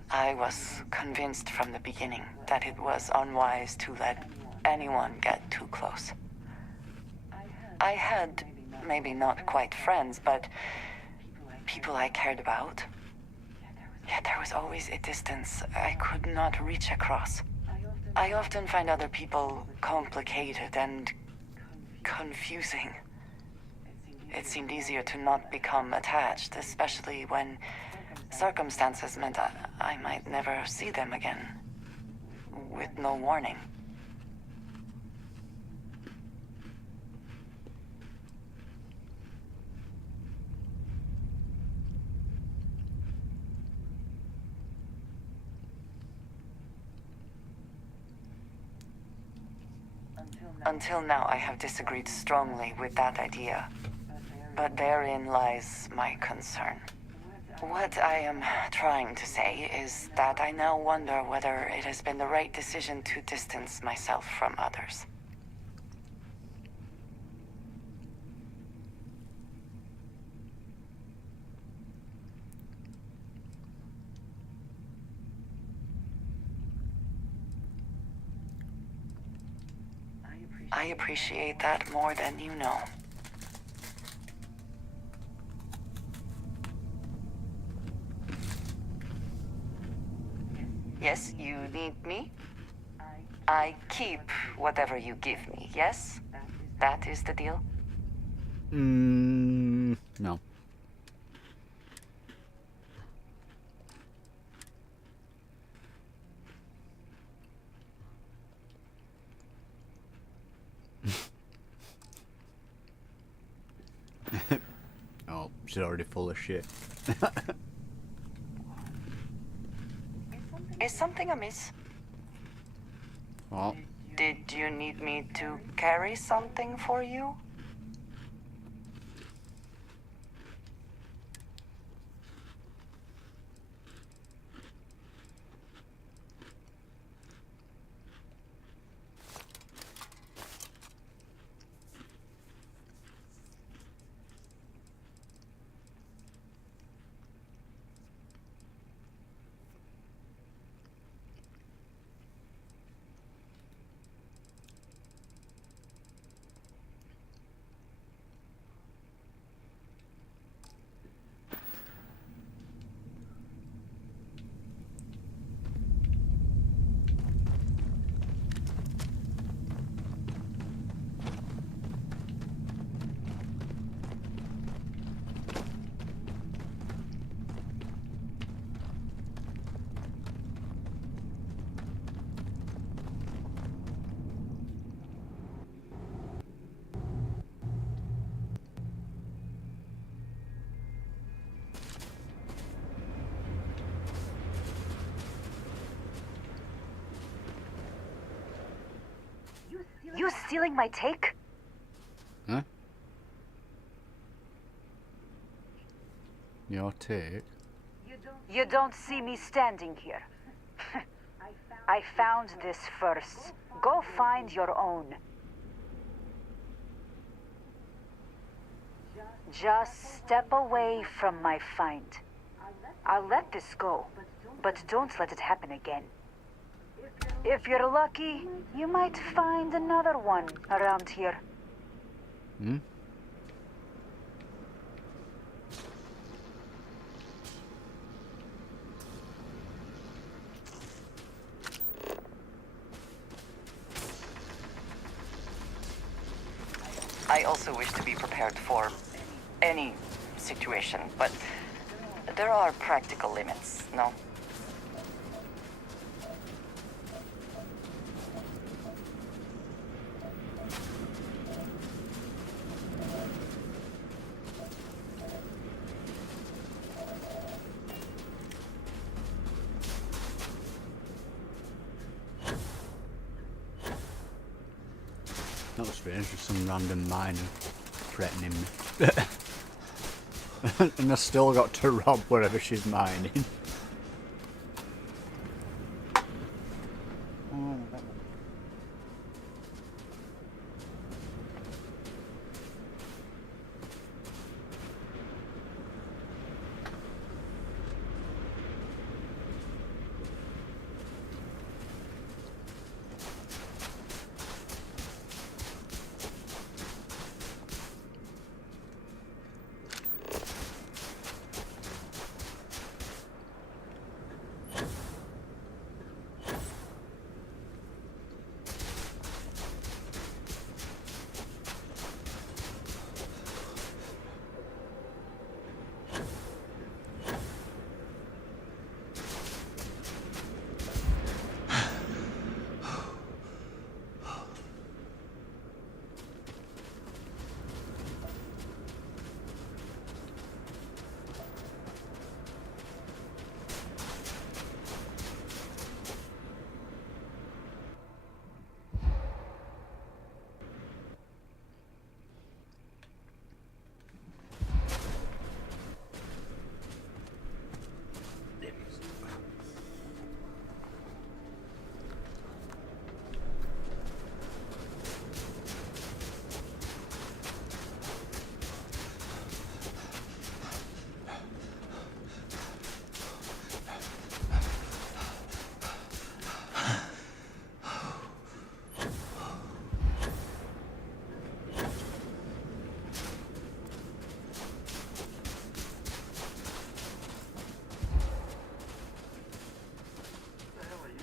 I was convinced from the beginning that it was unwise to let anyone get too close. I had, maybe not quite friends, but people I cared about. Yet there was always a distance I could not reach across. I often find other people complicated and confusing. It seemed easier to not become attached, especially when circumstances meant I might never see them again, with no warning. Until now, I have disagreed strongly with that idea. But therein lies my concern. What I am trying to say is that I now wonder whether it has been the right decision to distance myself from others. I appreciate that more than you know. Yes, you need me? I keep whatever you give me, yes? That is the deal? No. Oh, she's already full of shit. Is something amiss? What? Did you need me to carry something for you? You stealing my take? Huh? Your take? You don't see me standing here. I found this first. Go find your own. Just step away from my find. I'll let this go, but don't let it happen again. If you're lucky, you might find another one around here. Hmm? I also wish to be prepared for any situation, but there are practical limits, no? That was strange, just some random miner threatening me. And I still got to rob wherever she's mining.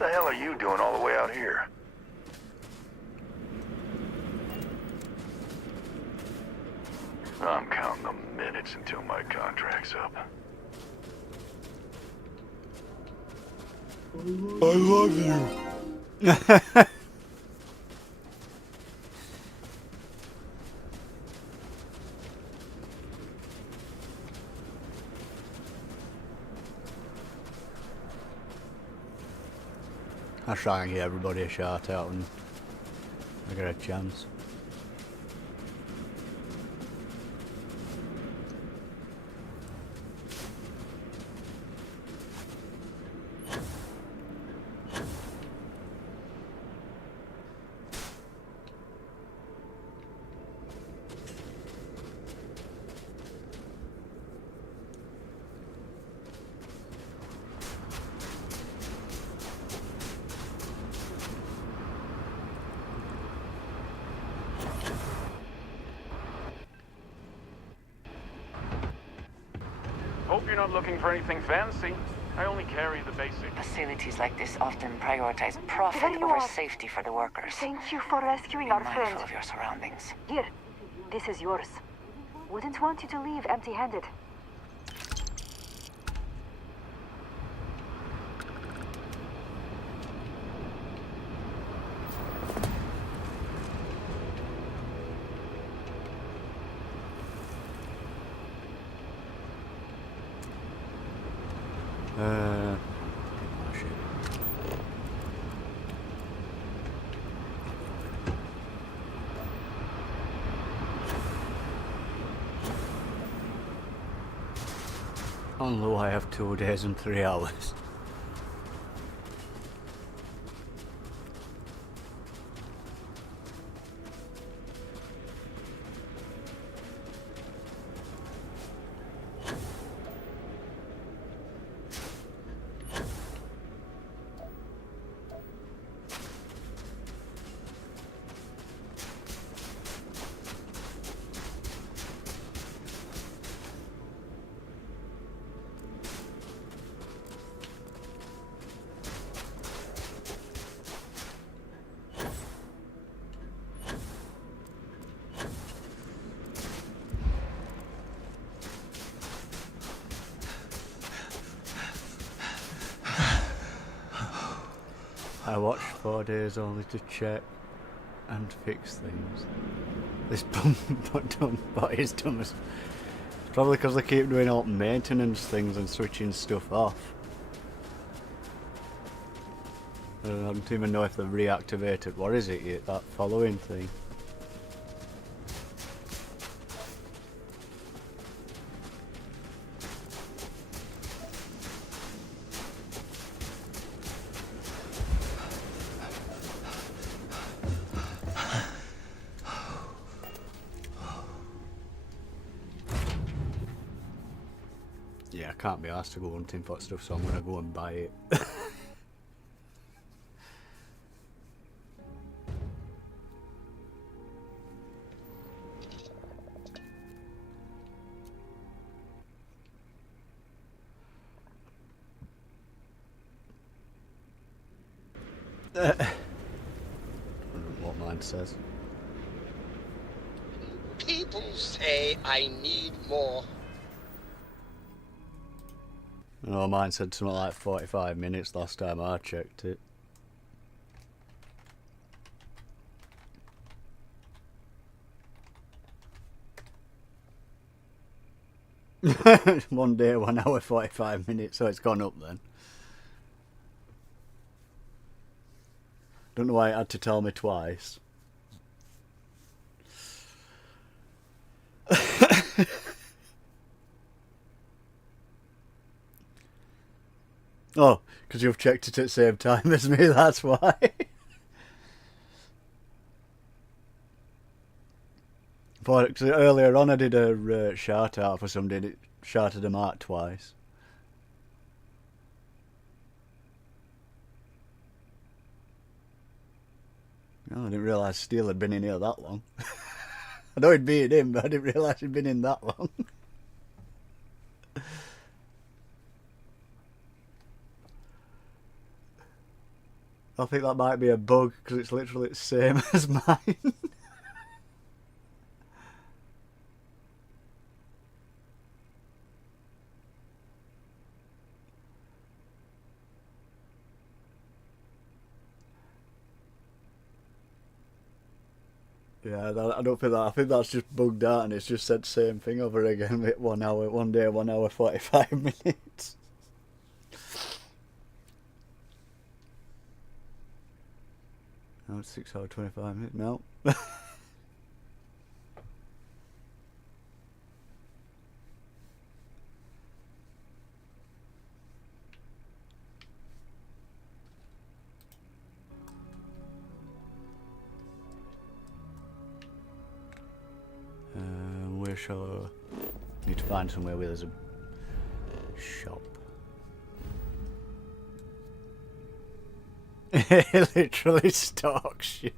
the hell are you doing all the way out here? I'm counting the minutes until my contract's up. I love you. I try and give everybody a shout out when I get a chance. Hope you're not looking for anything fancy. I only carry the basics. Facilities like this often prioritize profit There you over are. safety for the workers. Thank you for rescuing Be our mindful friend. of your surroundings. Here, this is yours. Wouldn't want you to leave empty-handed. Oh shit. On low, I have 2 days and 3 hours. I watched 4 days only to check and fix things. This bot is dumb as... Probably because they keep doing all maintenance things and switching stuff off. I don't even know if they've reactivated, what is it yet, that following thing. Yeah, I can't be asked to go hunting for stuff, so I'm gonna go and buy it. What mine says. People say I need more. No, mine said something like 45 minutes last time I checked it. One day, 1 hour, 45 minutes, so it's gone up then. Don't know why it had to tell me twice. Oh, because you've checked it at the same time as me, that's why. But 'cause earlier on I did a shout out for somebody, it shouted them out twice. Oh, I didn't realise Steele had been in here that long. I know he'd be in him, but I didn't realise he'd been in that long. I think that might be a bug because it's literally the same as mine. Yeah, I don't think that. I think that's just bugged out and it's just said same thing over again with 1 hour, 1 day, 1 hour, 45 minutes. No, it's 6 hours, 25 minutes. No. Where shall I need to find somewhere where there's a shop? It literally stalks you.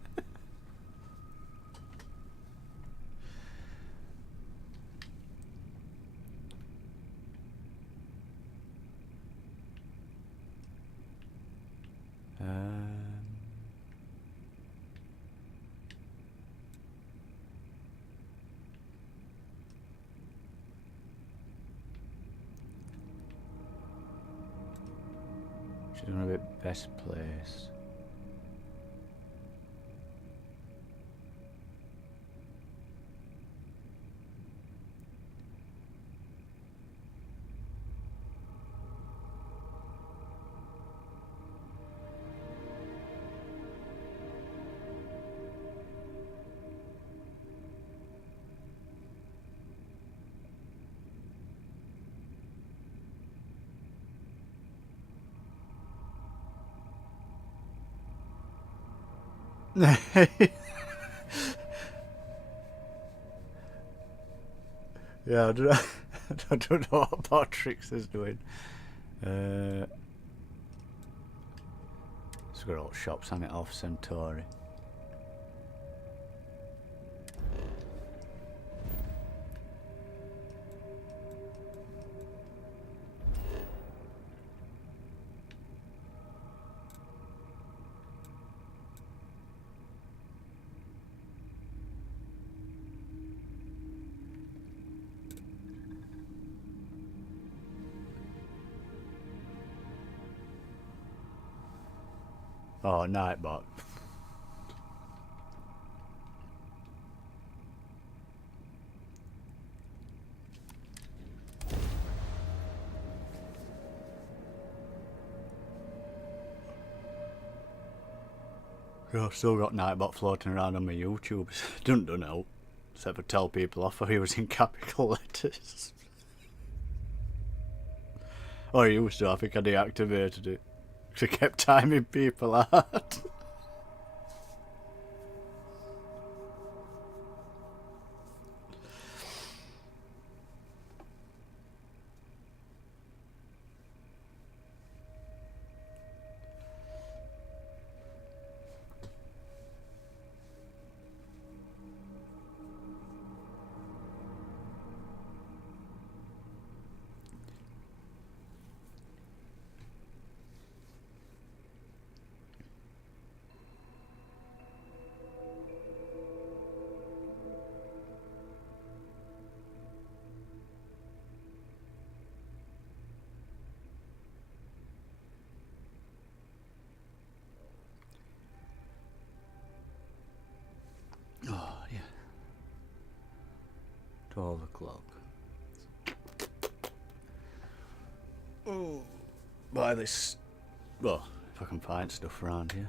She's gonna be best place. Yeah, I don't know what Patrick's is doing. It's got all shops on it off Centauri. Oh, Nightbot. I've still got Nightbot floating around on my YouTube. Doesn't help. Except for tell people off he was in capital letters. Or he used to, I think I deactivated it. Because I kept timing people out. Oh, yeah. 12 o'clock. Oh, buy this. Well, if I can find stuff around here.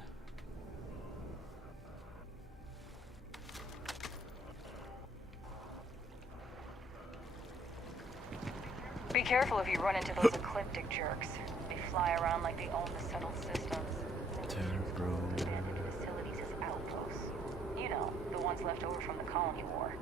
Be careful if you run into those ecliptic jerks. They fly around like they own the settled systems. Abandoned facilities as outposts. You know, the ones left over from the colony war.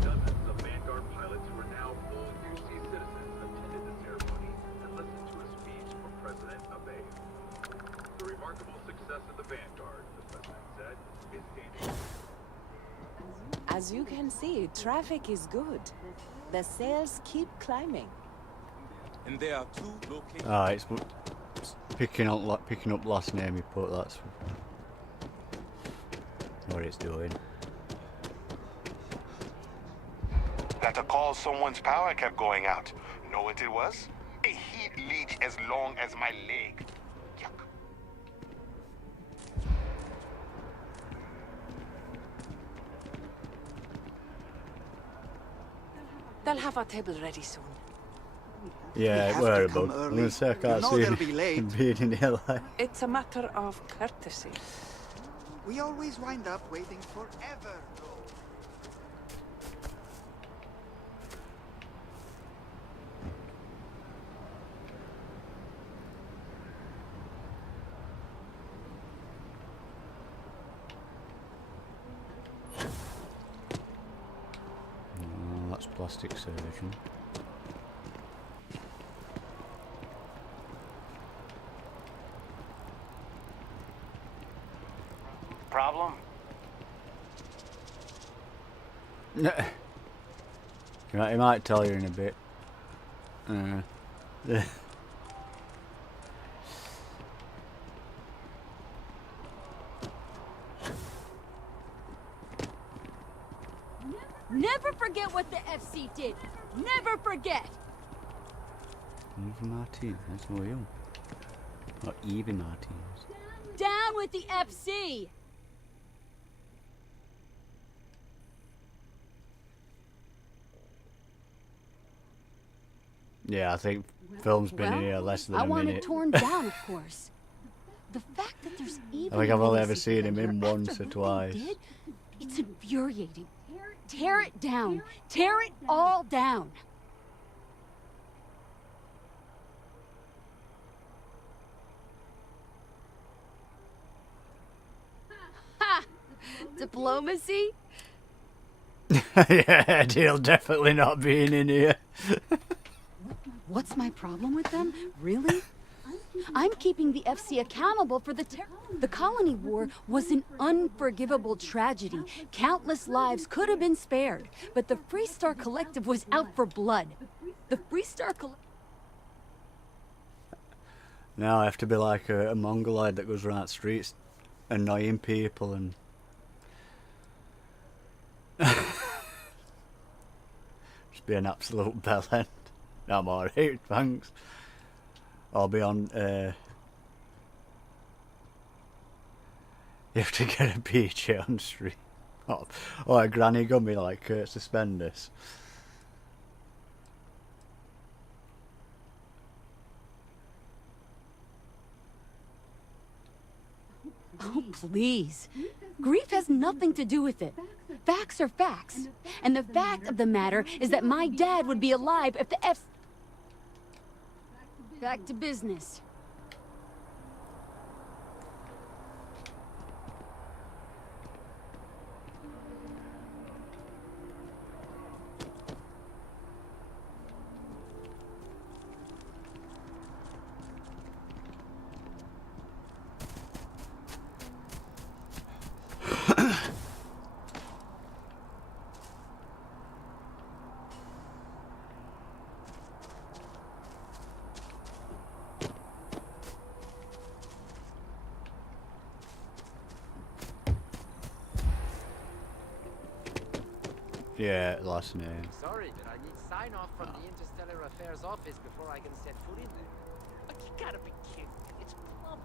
Dozens of Vanguard pilots who are now full UC citizens attended the ceremony and listened to a speech from President Abe. The remarkable success of the Vanguard, the president said, is gaining. As you can see, traffic is good. The sales keep climbing. And there are 2 locations. Ah, it's picking up last name you put. That's what it's doing. Got a call someone's power kept going out. Know what it was? A heat leech as long as my leg. Yuck. They'll have our table ready soon. Yeah, it were a bug. I'm gonna say I can't see him being in here like. It's a matter of courtesy. We always wind up waiting forever, though. Oh, that's plastic surgeon. Problem? Right, he might tell you in a bit. Never forget what the FC did. Never forget. Evie Martinez, that's who I am. Not Evie Martinez. Down with the FC. Yeah, I think film's been in here less than I a want minute. it torn down, of course. The fact that there's even I think I've only a ever seen him in after once or what they twice. did, it's infuriating. Tear it down. Tear it all down. Ha! Diplomacy? Yeah, he'll definitely not be in here. What's my problem with them? Really? I'm keeping the FC accountable for the The colony war was an unforgivable tragedy. Countless lives could have been spared, but the Free Star Collective was out for blood. The Free Star Collective... Now I have to be like a mongoloid that goes around streets annoying people and... just be an absolute bellend. I'm alright, thanks. I'll be on... you have to get a PJ on street. Oh, a granny gummy like suspenders. Oh, please. Grief has nothing to do with it. Facts are facts. And the fact of the matter is that my dad would be alive if the F... Back to business. Yeah, last name. Sorry, but I need sign off from the Interstellar Affairs office before I can set foot in there. But you gotta be kidding. It's plumbing,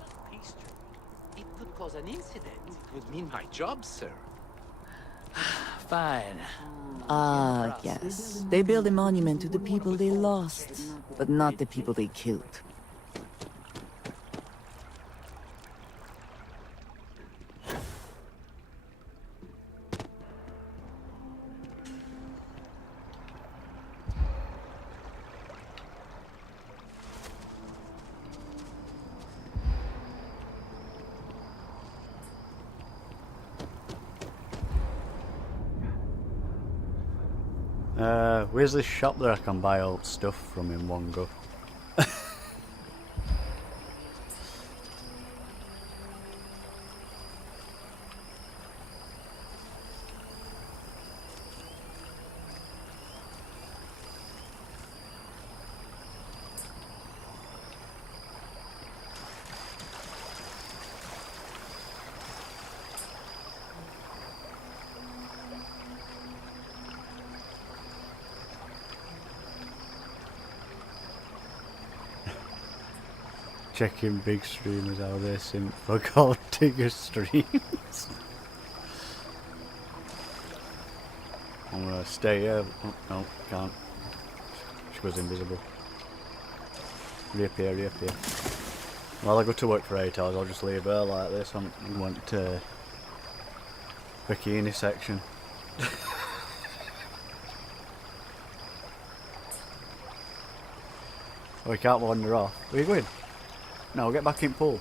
not pastry. It could cause an incident. It would mean my job, sir. Fine. Ah, yes. They build a monument to the people they lost, but not the people they killed. Where's this shop that I can buy old stuff from in one go? checking big streamers how they simp for gold digger streams. I'm gonna stay here. Oh, no, can't. She goes invisible. Reappear, reappear. While I go to work for 8 hours, I'll just leave her like this. I'm going to bikini section. Oh, we can't wander off. Where are you going? No, get back in pool.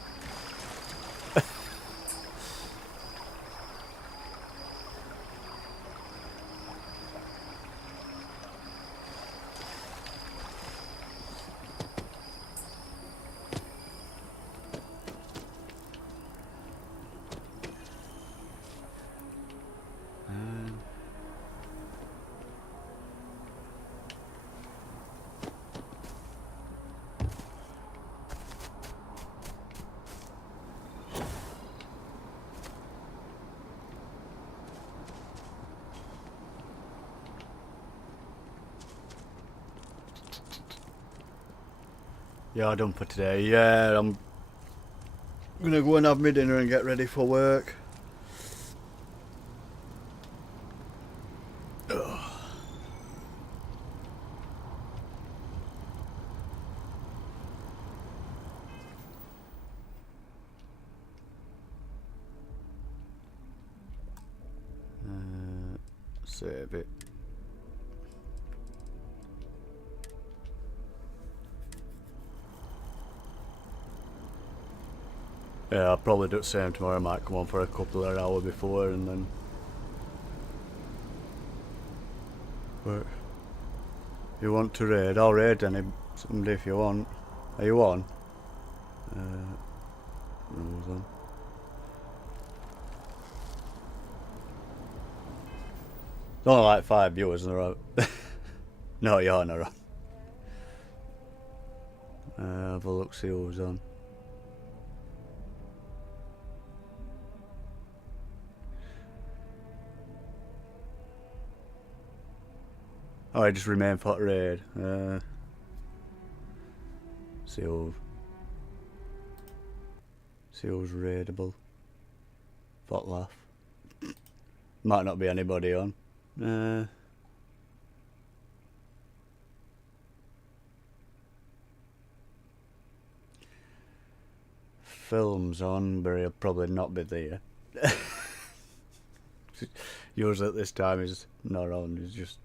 Yeah, done for today. Yeah, I'm gonna go and have my dinner and get ready for work. Save it. Yeah, I'll probably do the same tomorrow. I might come on for a couple of hours before and then work. You want to raid? I'll raid somebody if you want. Are you on? Who's on? It's only like 5 viewers in a row. No, you're not on. Have a look, see who's on. Oh, I just remain for raid. See who's raidable. Thought laugh. Might not be anybody on. Films on, but he'll probably not be there. Yours at this time is not on, it's just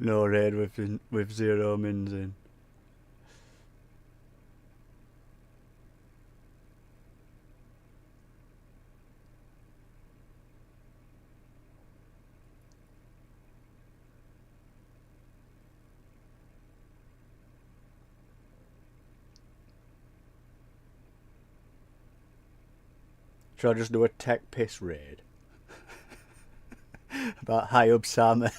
no raid with 0 mins in. Should I just do a tech piss raid? About high up Sama.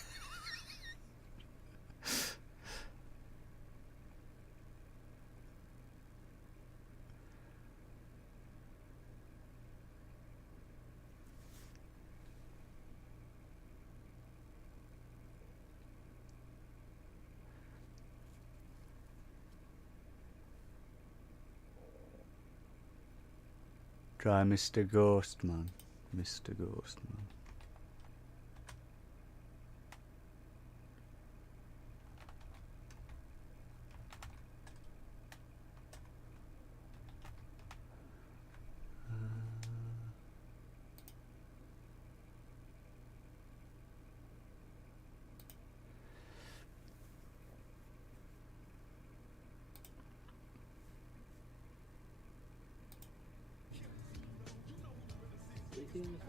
Try Mr. Ghostman. Mr. Ghostman.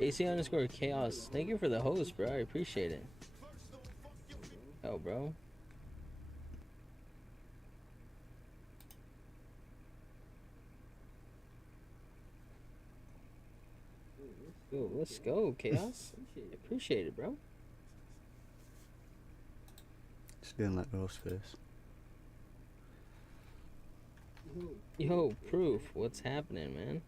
AC_chaos. Thank you for the host, bro. I appreciate it. Oh, bro. Yo, let's go, Chaos. Appreciate it, bro. Just doing like Rose face. Yo, Proof, what's happening, man?